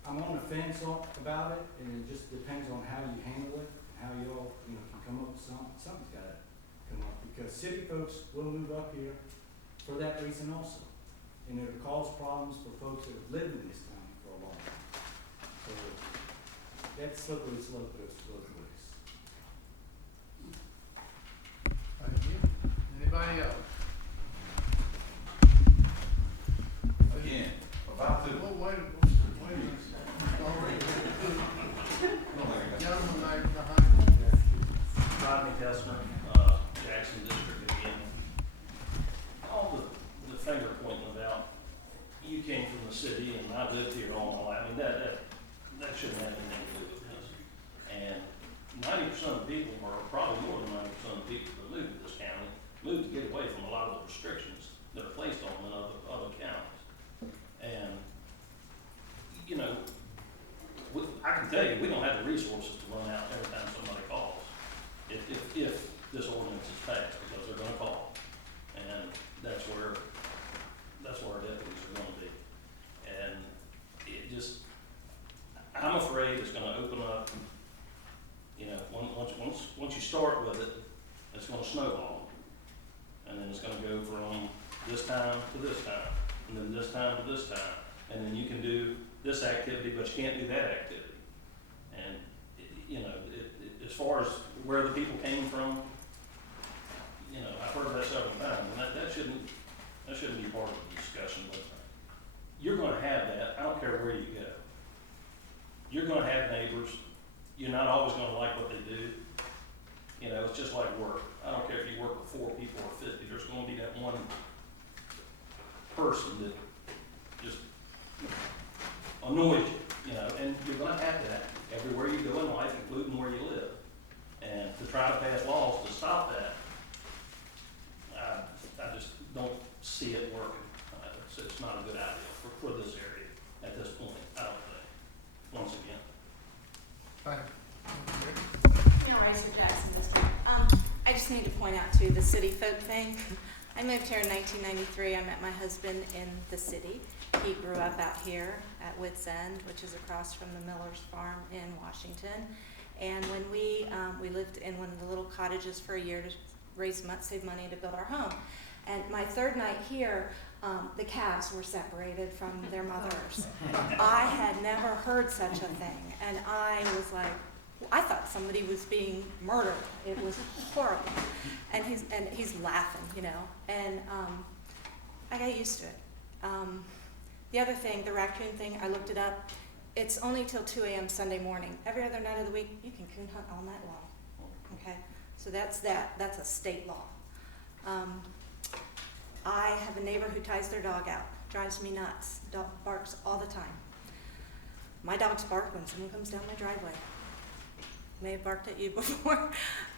I'm on the fence about it, and it just depends on how you handle it, how you all, you know, can come up with something. Something's gotta come up, because city folks will move up here for that reason also. And it'll cause problems for folks that have lived in this town for a long time. So that slippery slope goes both ways. Thank you. Anybody else? Again, about to. Well, wait a minute. Already. I can tell you, we don't have the resources to run out every time somebody calls, if this ordinance is passed, because they're gonna call. And that's where our deputies are gonna be. And it just, I'm afraid it's gonna open up, you know, once you start with it, it's gonna snowball. And then it's gonna go from this time to this time, and then this time to this time. And then you can do this activity, but you can't do that activity. And, you know, as far as where the people came from, you know, I've heard that several times, and that shouldn't be part of the discussion, but you're gonna have that, I don't care where you go. You're gonna have neighbors, you're not always gonna like what they do. You know, it's just like work. I don't care if you work with 4 people or 50, there's gonna be that one person that just annoys you, you know, and you're gonna have that everywhere you go in life, including where you live. And to try to pass laws to stop that, I just don't see it working. It's not a good idea for this area at this point, I don't think, once again. Fine. Neil Ricer, Jackson District. I just need to point out too, the city folk thing. I moved here in 1993. I met my husband in the city. He grew up out here at Wits End, which is across from the Miller's Farm in Washington. And when we lived in one of the little cottages for a year to save money to build our home. And my third night here, the calves were separated from their mothers. I had never heard such a thing, and I was like, I thought somebody was being murdered. It was horrible. And he's laughing, you know, and I got used to it. The other thing, the raccoon thing, I looked it up. It's only till 2 a.m. Sunday morning. Every other night of the week, you can coon hunt all night long. Okay, so that's that. That's a state law. I have a neighbor who ties their dog out. Drives me nuts. Dog barks all the time. My dogs bark when someone comes down my driveway. May have barked at you before,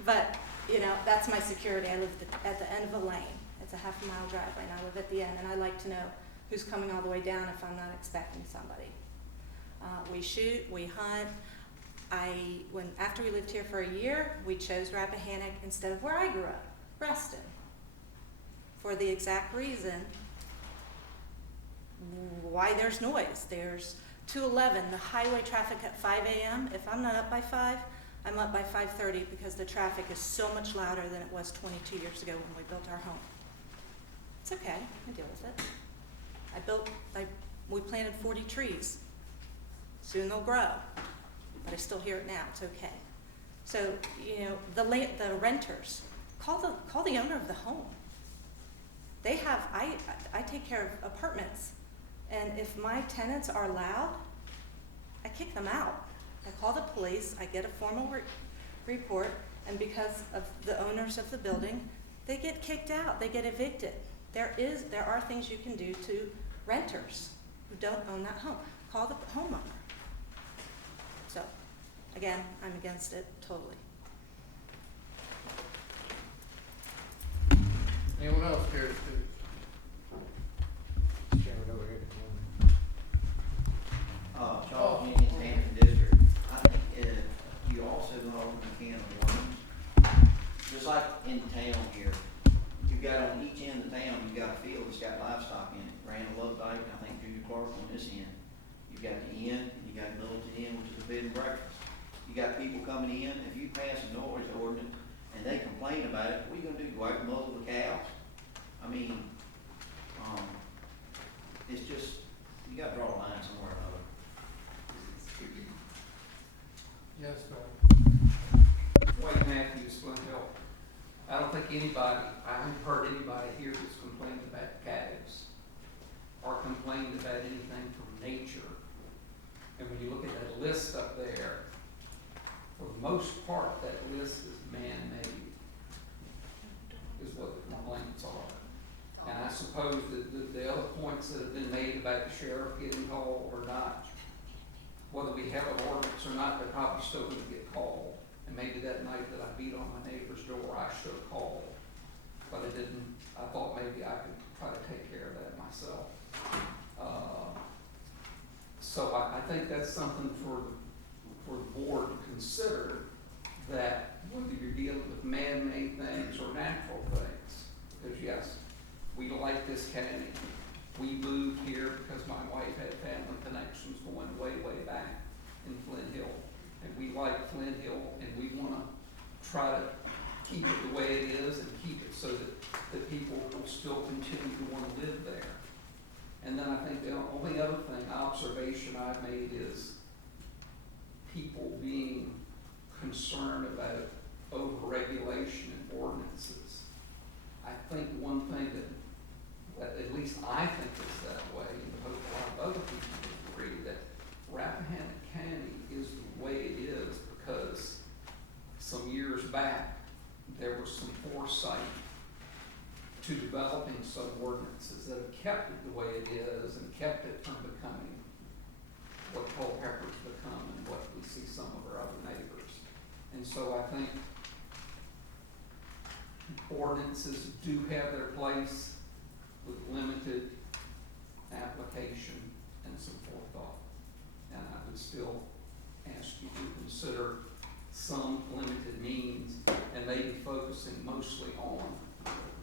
but you know, that's my security. I live at the end of a lane. It's a half-mile driveway, and I live at the end, and I like to know who's coming all the way down if I'm not expecting somebody. We shoot, we hunt. After we lived here for a year, we chose Rappahannock instead of where I grew up, Reston, for the exact reason why there's noise. There's 211, the highway traffic at 5 a.m. If I'm not up by 5, I'm up by 5:30 because the traffic is so much louder than it was 22 years ago when we built our home. It's okay, I deal with it. We planted 40 trees. Soon they'll grow, but I still hear it now, it's okay. So, you know, the renters, call the owner of the home. They have, I take care of apartments, and if my tenants are loud, I kick them out. I call the police, I get a formal report, and because of the owners of the building, they get kicked out, they get evicted. There are things you can do to renters who don't own that home. Call the homeowner. So, again, I'm against it totally. Anyone else care to speak? Chairman over here. Charles Union Hampton District, I think you also go open a can of worms. Just like in town here, you've got on each end of the town, you've got a field that's got livestock in it. Randall Lovedyke, I think Junior Clark on this end. You've got the inn, and you got Middleton Inn, which is a bed and breakfast. You got people coming in, if you pass a noise ordinance and they complain about it, what are you gonna do, go out and muzzle the cows? I mean, it's just, you gotta draw a line somewhere or another. Yes, sir. Wade Matthews, Flint Hill. I don't think I haven't heard anybody here that's complained about calves or complained about anything from nature. And when you look at that list up there, for the most part, that list is man-made, is what the complaints are. And I suppose that the other points that have been made about the sheriff getting called or not, whether we have an ordinance or not, they're probably still gonna get called. And maybe that night that I beat on my neighbor's door, I should have called, but I didn't. I thought maybe I could try to take care of that myself. So I think that's something for the like Flint Hill, and we wanna try to keep it the way it is and keep it so that people will still continue to wanna live there. And then I think the only other thing, observation I've made is people being concerned about overregulation and ordinances. I think one thing that at least I think is that way, and I hope a lot of other people would agree, that Rappahannock County is the way it is because some years back, there was some foresight to developing some ordinances that have kept it the way it is and kept it from becoming what Culpeper's become and what we see some of our other neighbors. And so I think ordinances do have their place with limited application and some forethought. And I would still ask you to consider some limited means and maybe focusing mostly on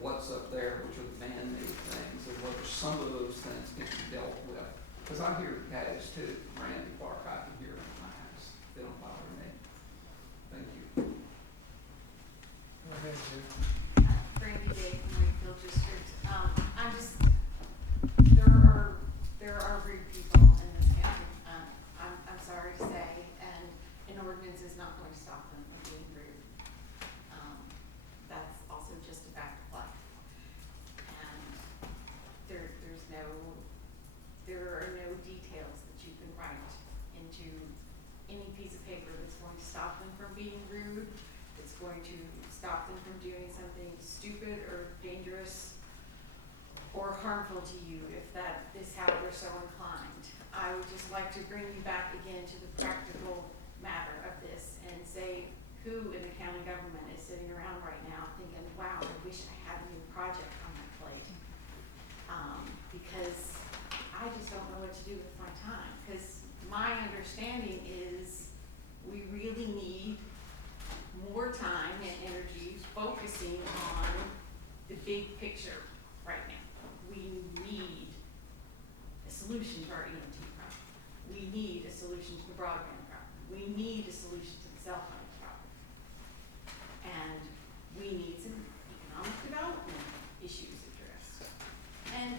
what's up there, which are the man-made things, and whether some of those things can be dealt with. Because I hear the cows too, Randy Park, I can hear them in my house. They don't bother me. Thank you. Go ahead, Jim. Brandy Day from Wakefield District. There are rude people in this county. I'm sorry to say, and an ordinance is not going to stop them from being rude. That's also just a fact of life. And there are no details that you can write into any piece of paper that's going to stop them from being rude. It's going to stop them from doing something stupid or dangerous or harmful to you if that is how they're so inclined. I would just like to bring you back again to the practical matter of this and say, who in the county government is sitting around right now thinking, wow, I wish I had a new project on my plate? Because I just don't know what to do with my time. Because my understanding is we really need more time and energy focusing on the big picture right now. We need a solution to our EMT problem. We need a solution to the broadband problem. We need a solution to the cell phone problem. And we need some economic development issues addressed. And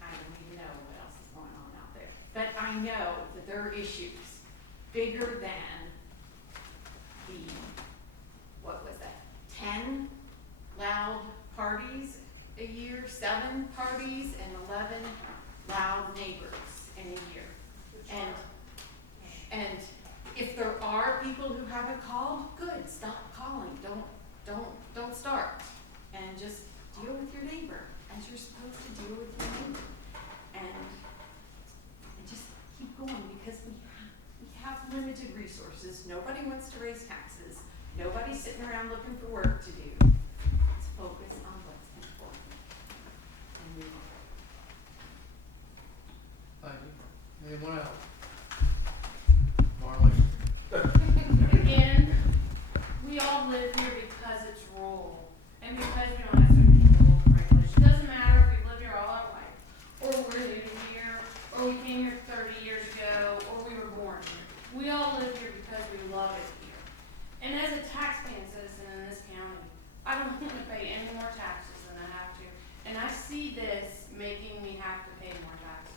I don't even know what else is going on out there. But I know that there are issues bigger than the, what was that, 10 loud parties a year, 7 parties, and 11 loud neighbors in a year. And if there are people who haven't called, good, stop calling. Don't start. And just deal with your neighbor as you're supposed to deal with your neighbor. And just keep going, because we have limited resources. Nobody wants to raise taxes. Nobody's sitting around looking for work to do. Let's focus on what's important and move on. Thank you. Anyone else? Marlene? Again, we all live here because it's rural, and because we don't have so many rules and regulations. It doesn't matter if we live here all our life, or we're living here, or we came here 30 years ago, or we were born here. We all live here because we love it here. And as a taxpaying citizen in this county, I don't want to pay any more taxes than I have to. And I see this making me have to pay more taxes.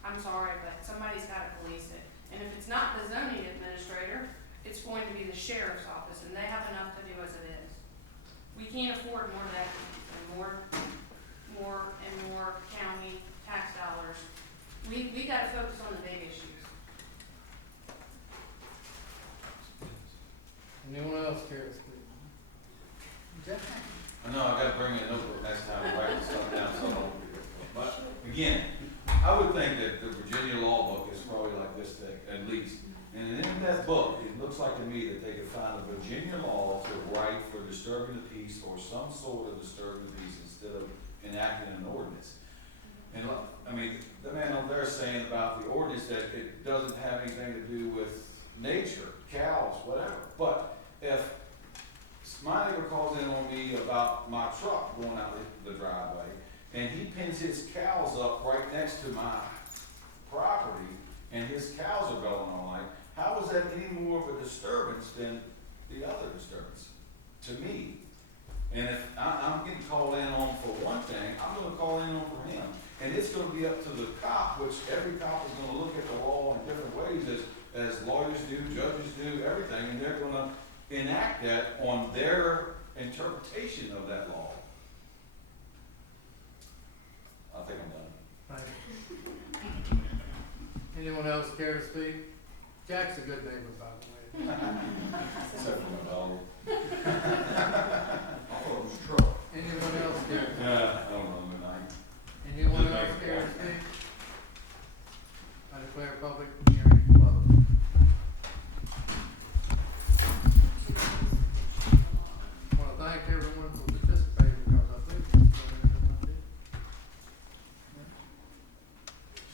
I'm sorry, but somebody's got to police it. And if it's not the zoning administrator, it's going to be the sheriff's office, and they have enough to do as it is. We can't afford more deputies and more and more county tax dollars. We got to focus on the big issues. Anyone else care to speak? Jeff? I know, I gotta bring a notebook next time to write stuff down, so, but, again, I would think that the Virginia law book is probably like this thick, at least. And in that book, it looks like to me that they could find a Virginia law to write for disturbing the peace or some sort of disturbing the peace instead of enacting an ordinance. And, I mean, the man over there is saying about the ordinance that it doesn't have anything to do with nature, cows, whatever. But if my neighbor calls in on me about my truck going out the driveway, and he pins his cows up right next to my property, and his cows are going all night, how is is that any more of a disturbance than the other disturbance, to me? And if I'm getting called in on for one thing, I'm gonna call in on for him. And it's gonna be up to the cop, which every cop is gonna look at the law in different ways, as lawyers do, judges do, everything, and they're gonna enact that on their interpretation of that law. I think I'm done. Thank you. Anyone else care to speak? Jack's a good neighbor, by the way. Except for my dog. I thought it was a truck. Anyone else care? Yeah, I don't know, midnight. Anyone else care to speak? I declare public hearing closed. I want to thank everyone for participating, because I think it's everyone did.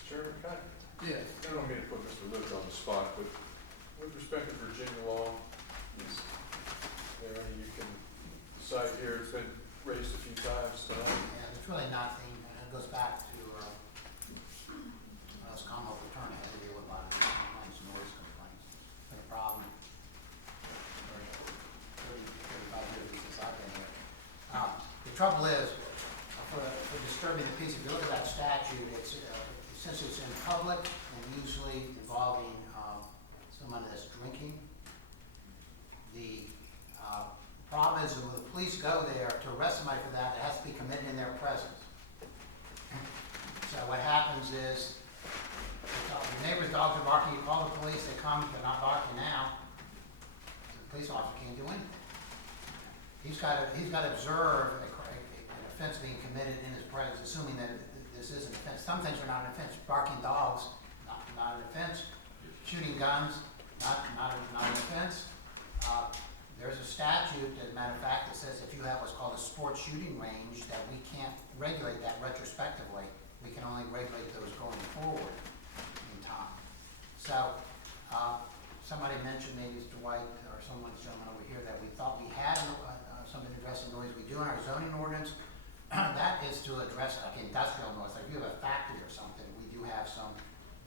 Chairman, Yes. I don't mean to put Mr. Luke on the spot, but with respect to Virginia law, you can cite here, it's been raised a few times tonight. Yeah, there's really nothing, it goes back to, us Commonwealth attorney had to deal with a lot of these complaints, noise complaints. It's been a problem for 35 years since I've been here. The trouble is, for disturbing the peace, if you look at that statute, it's, since it's in public and usually involving, someone that's drinking, the, problem is when the police go there to arrest somebody for that, it has to be committed in their presence. So what happens is, the neighbor's dogs are barking, you call the police, they come, they're not barking now, the police officer can't do anything. He's got to observe an offense being committed in his presence, assuming that this is an offense. Some things are not an offense. Barking dogs, not an offense. Shooting guns, not an offense. There's a statute, as a matter of fact, that says if you have what's called a sports shooting range, that we can't regulate that retrospectively. We can only regulate those going forward in time. So, somebody mentioned, maybe it's Dwight or someone's gentleman over here, that we thought we had something addressing noise. We do in our zoning ordinance. That is to address like industrial noise. Like if you have a factory or something, we do have some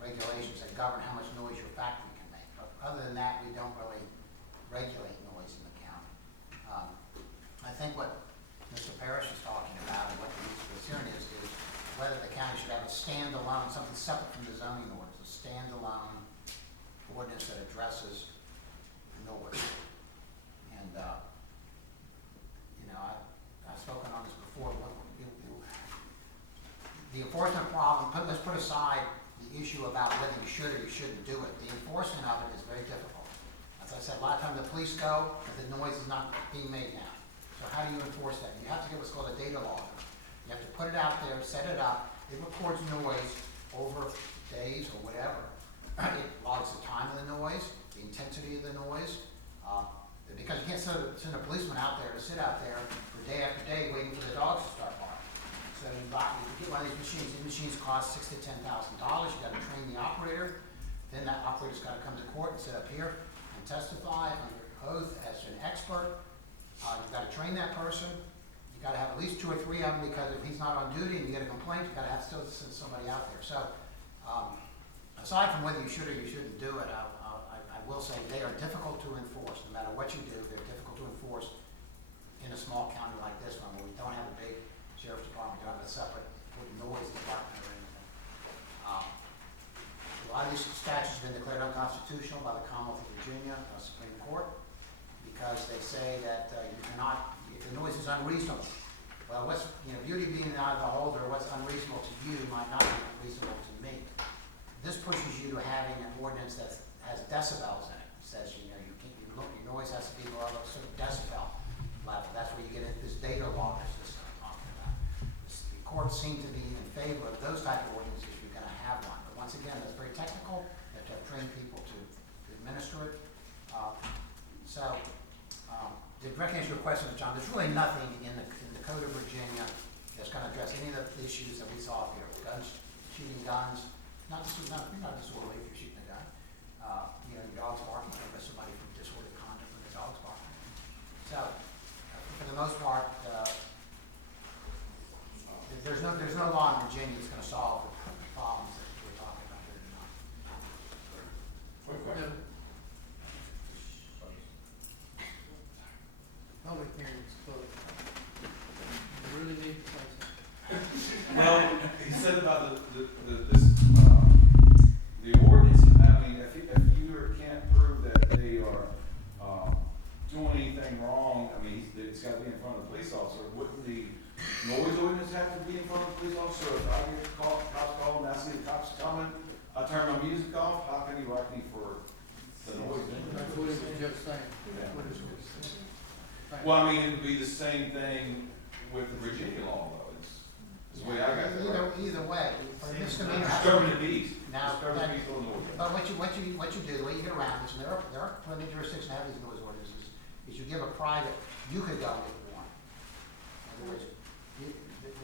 regulations that govern how much noise your factory can make. But other than that, we don't really regulate noise in the county. I think what Mr. Parrish is talking about and what the hearing is whether the county should have a standalone, something separate from the zoning ordinance, a standalone ordinance that addresses noise. And, I've spoken on this before. The enforcement problem, let's put aside the issue about whether you should or you shouldn't do it. The enforcement of it is very difficult. As I said, a lot of times the police go, but the noise is not being made now. So how do you enforce that? You have to get what's called a data logger. You have to put it out there, set it up. It records noise over days or whatever. It logs the time of the noise, the intensity of the noise, because you can't send a policeman out there to sit out there for day after day waiting for the dogs to start barking. So you get one of these machines. These machines cost $6,000 to $10,000. You got to train the operator. Then that operator's got to come to court and sit up here and testify under oath as an expert. You've got to train that person. You've got to have at least 2 or 3 of them, because if he's not on duty and you get a complaint, you've got to have still send somebody out there. So aside from whether you should or you shouldn't do it, I will say they are difficult to enforce. No matter what you do, they're difficult to enforce in a small county like this one, where we don't have a big sheriff's department, we don't have a separate noise department or anything. A lot of these statutes have been declared unconstitutional by the Commonwealth of Virginia Supreme Court, because they say that you cannot, if the noise is unreasonable. Well, what's, beauty being out of the beholder, what's unreasonable to you might not be unreasonable to me. This pushes you to having an ordinance that has decibels in it. It says, your noise has to be below a certain decibel level. That's where you get into this data logger system I'm talking about. The courts seem to be in favor of those type of ordinances if you're going to have one. But once again, that's very technical. You have to have trained people to administer it. To answer your question, John, there's really nothing in the Code of Virginia that's going to address any of the issues that we saw here. Guns, shooting guns, not disorderly if you're shooting a gun. Your dog's barking, you arrest somebody for disorderly conduct when the dog's barking. So, for the most part, there's no law in Virginia that's going to solve the problems that we're talking about here tonight. Quick question. anything wrong, I mean, it's gotta be in front of the police officer, wouldn't the noise ordinance have to be in front of the police officer? If I get cops calling, I see the cops coming, I turn my music off, how can you write me for the noise? That's what he was just saying. Yeah. That's what he was just saying. Well, I mean, it'd be the same thing with the Virginia law, though, it's the way I got it. Either way, for a misdemeanor. Disturbing the peace, Now, disturbing the peace on the order. but what you do, the way you get around this, and there are plenty of jurisdictions that have these noise ordinances, is you give a private, you could go and get the warrant. In other words,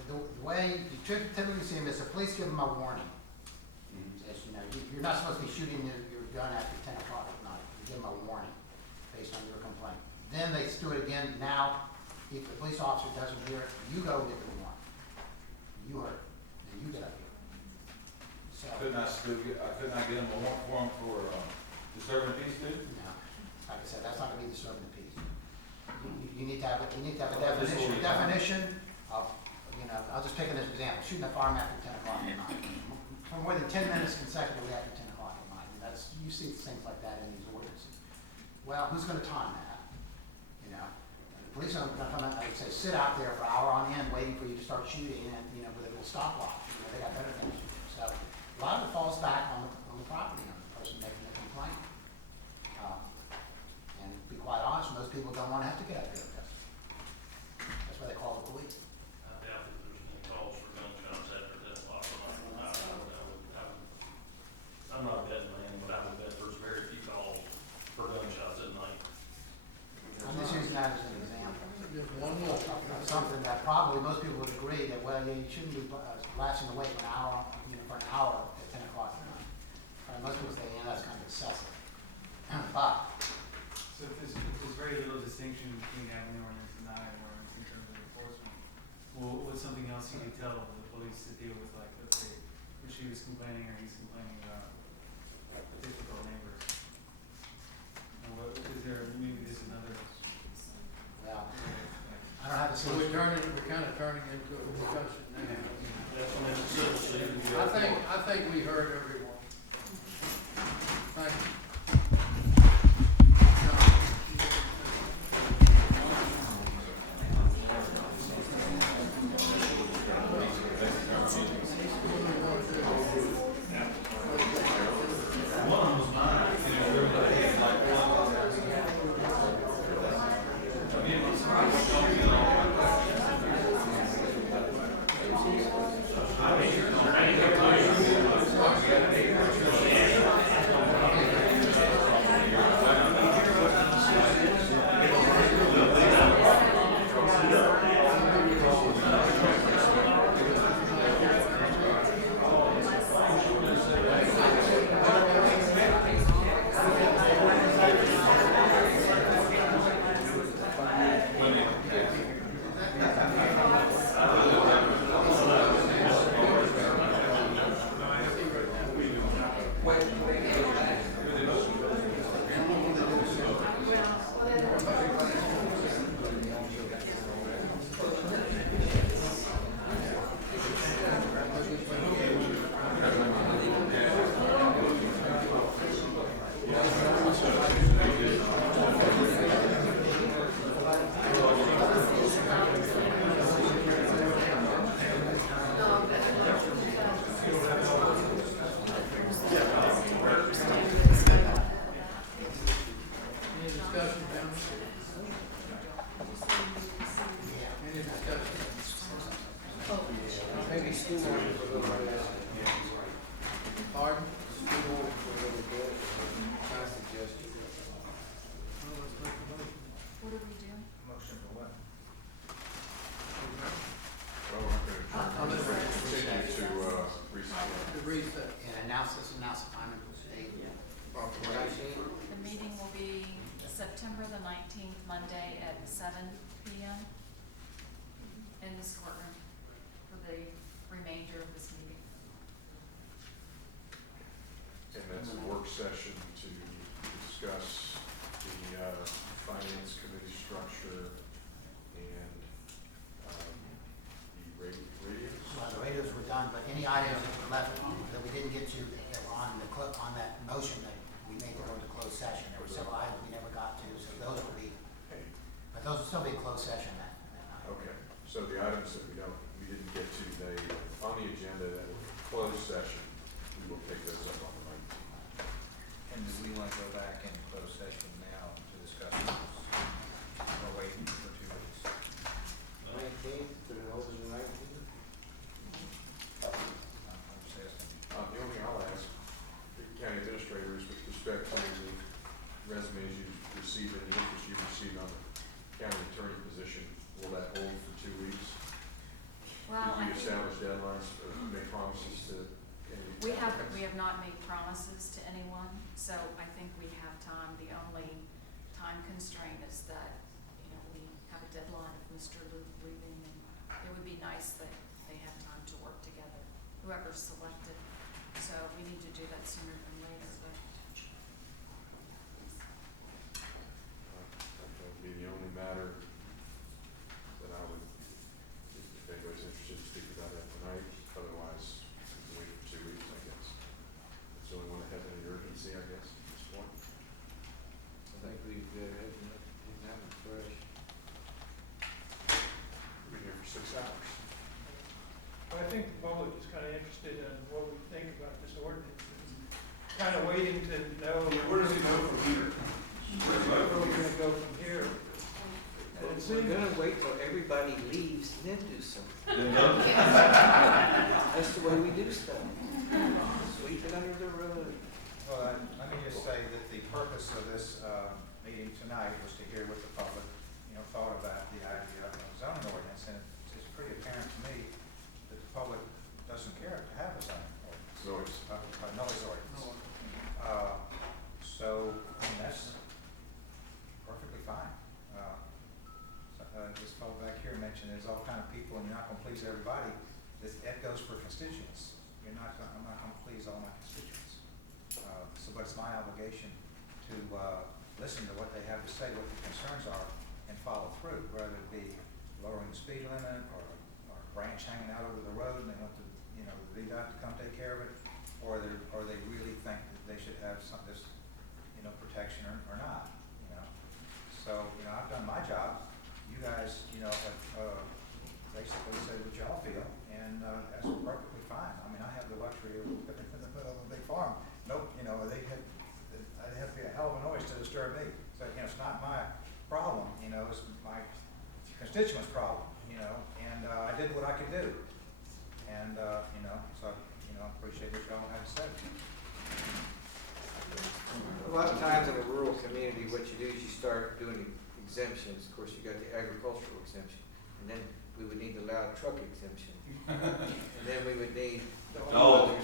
the way you typically see them is the police give them a warning. Says, you know, you're not supposed to be shooting your gun after 10 o'clock at night. You give them a warning based on your complaint. Then they do it again. Now, if the police officer doesn't hear it, you go get the warrant. You heard it, and you get up here. So, Couldn't I get them a warrant for them for, disturbing the peace too? no, like I said, that's not gonna be disturbing the peace. You need to have a Well, this definition of, you know, I'll just pick an example, shooting a firearm after 10 o'clock at night. For more than 10 minutes consecutively after 10 o'clock at night. And that's, you see things like that in these ordinances. Well, who's gonna time that? You know, the police aren't gonna come out and say, sit out there for hour on end waiting for you to start shooting and, you know, with a little stopwatch. You know, they got better things to do. So a lot of it falls back on the property, on the person making the complaint. And to be quite honest, most people don't wanna have to get up there and testify. That's why they call the police. I doubt that there's any calls for gunshots after 10 o'clock at night. I'm not a betting man, but I would bet there's very few calls for gunshots at night. I'm just using that as an example. Just one more. Of something that probably most people would agree that, well, yeah, you shouldn't be lasting awake for an hour, you know, for an hour at 10 o'clock at night. Most people say, yeah, that's kind of excessive. But, So if there's very little distinction between having an ordinance and not having an ordinance in terms of enforcement, well, what's something else you could tell the police to deal with, like, let's say, if she was complaining or he's complaining about difficult neighbors? And what, is there, maybe there's another, well, I don't have a So we're solution. kind of turning into a discussion now. That's when it's citizen, you go I think we heard everyone. Thank you. September the 19th, Monday at 7 p.m. in this courtroom for the remainder of this meeting. And that's a work session to discuss the finance committee structure and the radios. Well, the radios were done, but any items that were left that we didn't get to on that motion that we made to go into closed session, there were several items we never got to, so those will be Those will still be closed session that night. Okay, so the items that we didn't get to, they, on the agenda, that closed session, we will take those up on the 19th. And do we want to go back in closed session now to discuss this? Or waiting for 2 weeks? 19th, put it over the 19th. I'm just asking. The only thing I'll ask the county administrator is with respect to the resumes you've received and the interest you've received on the county attorney position, will that hold for 2 weeks? Well, I Did you think establish deadlines or make promises to any? we have not made promises to anyone, so I think we have time. The only time constraint is that, we have a deadline of Mr. Luke leaving, and it would be nice that they have time to work together, whoever's selected. So we need to do that sooner than later, but That would be the only matter that I would, if anybody's interested, speak about that tonight. Otherwise, we can wait for 2 weeks, I guess. It's the only one that has any urgency, I guess, at this point. I think we've had that one fresh. We've been here for 6 hours. I think the public is kind of interested in what we think about this ordinance. Kind of waiting to know. Where does it go from here? Where we're gonna go from here. And it We're seems, gonna wait till everybody leaves and then do something. Then no. That's the way we do stuff. Sweep it under the rug. Well, let me just say that the purpose of this meeting tonight was to hear what the public, thought about the idea of a zoning ordinance, and it's pretty apparent to me that the public doesn't care to have a zoning ordinance. Noise ordinance. So, that's perfectly fine. This fellow back here mentioned there's all kind of people, and you're not gonna please everybody. That goes for constituents. I'm not gonna please all my constituents. But it's my obligation to listen to what they have to say, what the concerns are, and follow through, whether it be lowering the speed limit or a branch hanging out over the road and they want the VDOT to come take care of it, or they really think that they should have this protection or not. So I've done my job. You guys have basically said what y'all feel, and that's perfectly fine. I mean, I have the luxury of living in the middle of a big farm. Nope, they have to be a hell of a noise to disturb me. So it's not my problem. It's my constituents' problem. And I did what I could do. And so appreciate what y'all have to say. A lot of times in a rural community, what you do is you start doing exemptions. Of course, you got the agricultural exemption, and then we would need the loud truck exemption. And then we would need the Dog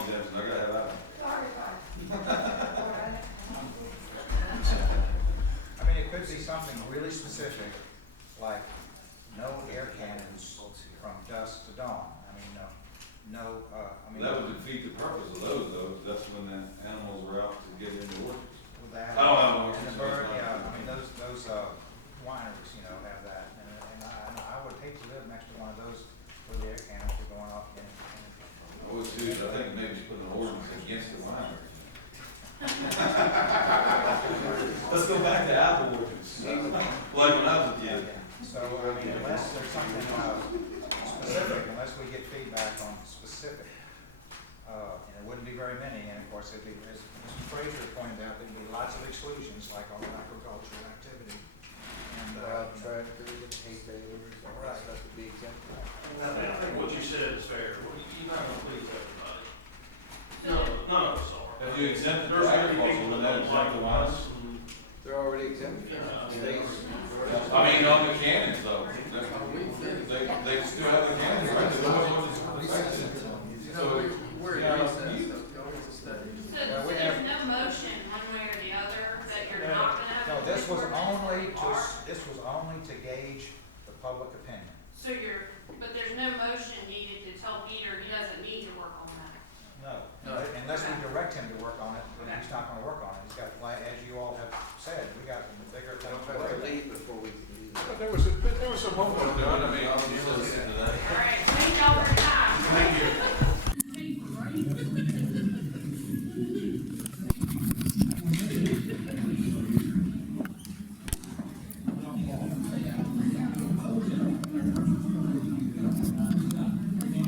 exemption, I gotta have that one. I mean, it could be something really specific, like no air cannons from dusk to dawn. I mean, That would defeat the purpose of those, though, that's when the animals are out to get into orchards. with that. I don't know. And the bird, yeah, I mean, those wineries, have that. And I would hate to live next to one of those where the air cannons are going off and What we do is, I think maybe just put an ordinance against the winery. Let's go back to apple orchards, like when I was a kid. So, I mean, unless there's something specific, unless we get feedback on specific, and it wouldn't be very many, and of course, it'd be, as Mr. Frazier pointed out, there'd be lots of exclusions, like on agricultural activity. And, tractors and hay balers, all that stuff would be exempt. I think what you said is fair. You're not gonna please everybody. None of us are. If you exempt the There's gonna be agricultural, people then that that don't like exempt the the ones. wines. They're already exempt. I mean, on the cannons though, they still have the cannons, right? They don't have we're in recess, though. Y'all get to stay. Well, we there's have- no motion one way or the other that you're not gonna have. No, a this was report only to gauge the public opinion. So but there's no motion needed to tell Peter he doesn't need to work on that. No, unless we direct him to work on it, then he's not gonna work on it. He's got, as you all have said, we got bigger things to Don't worry have to about. leave before we can do that. But there was some homework done, I mean,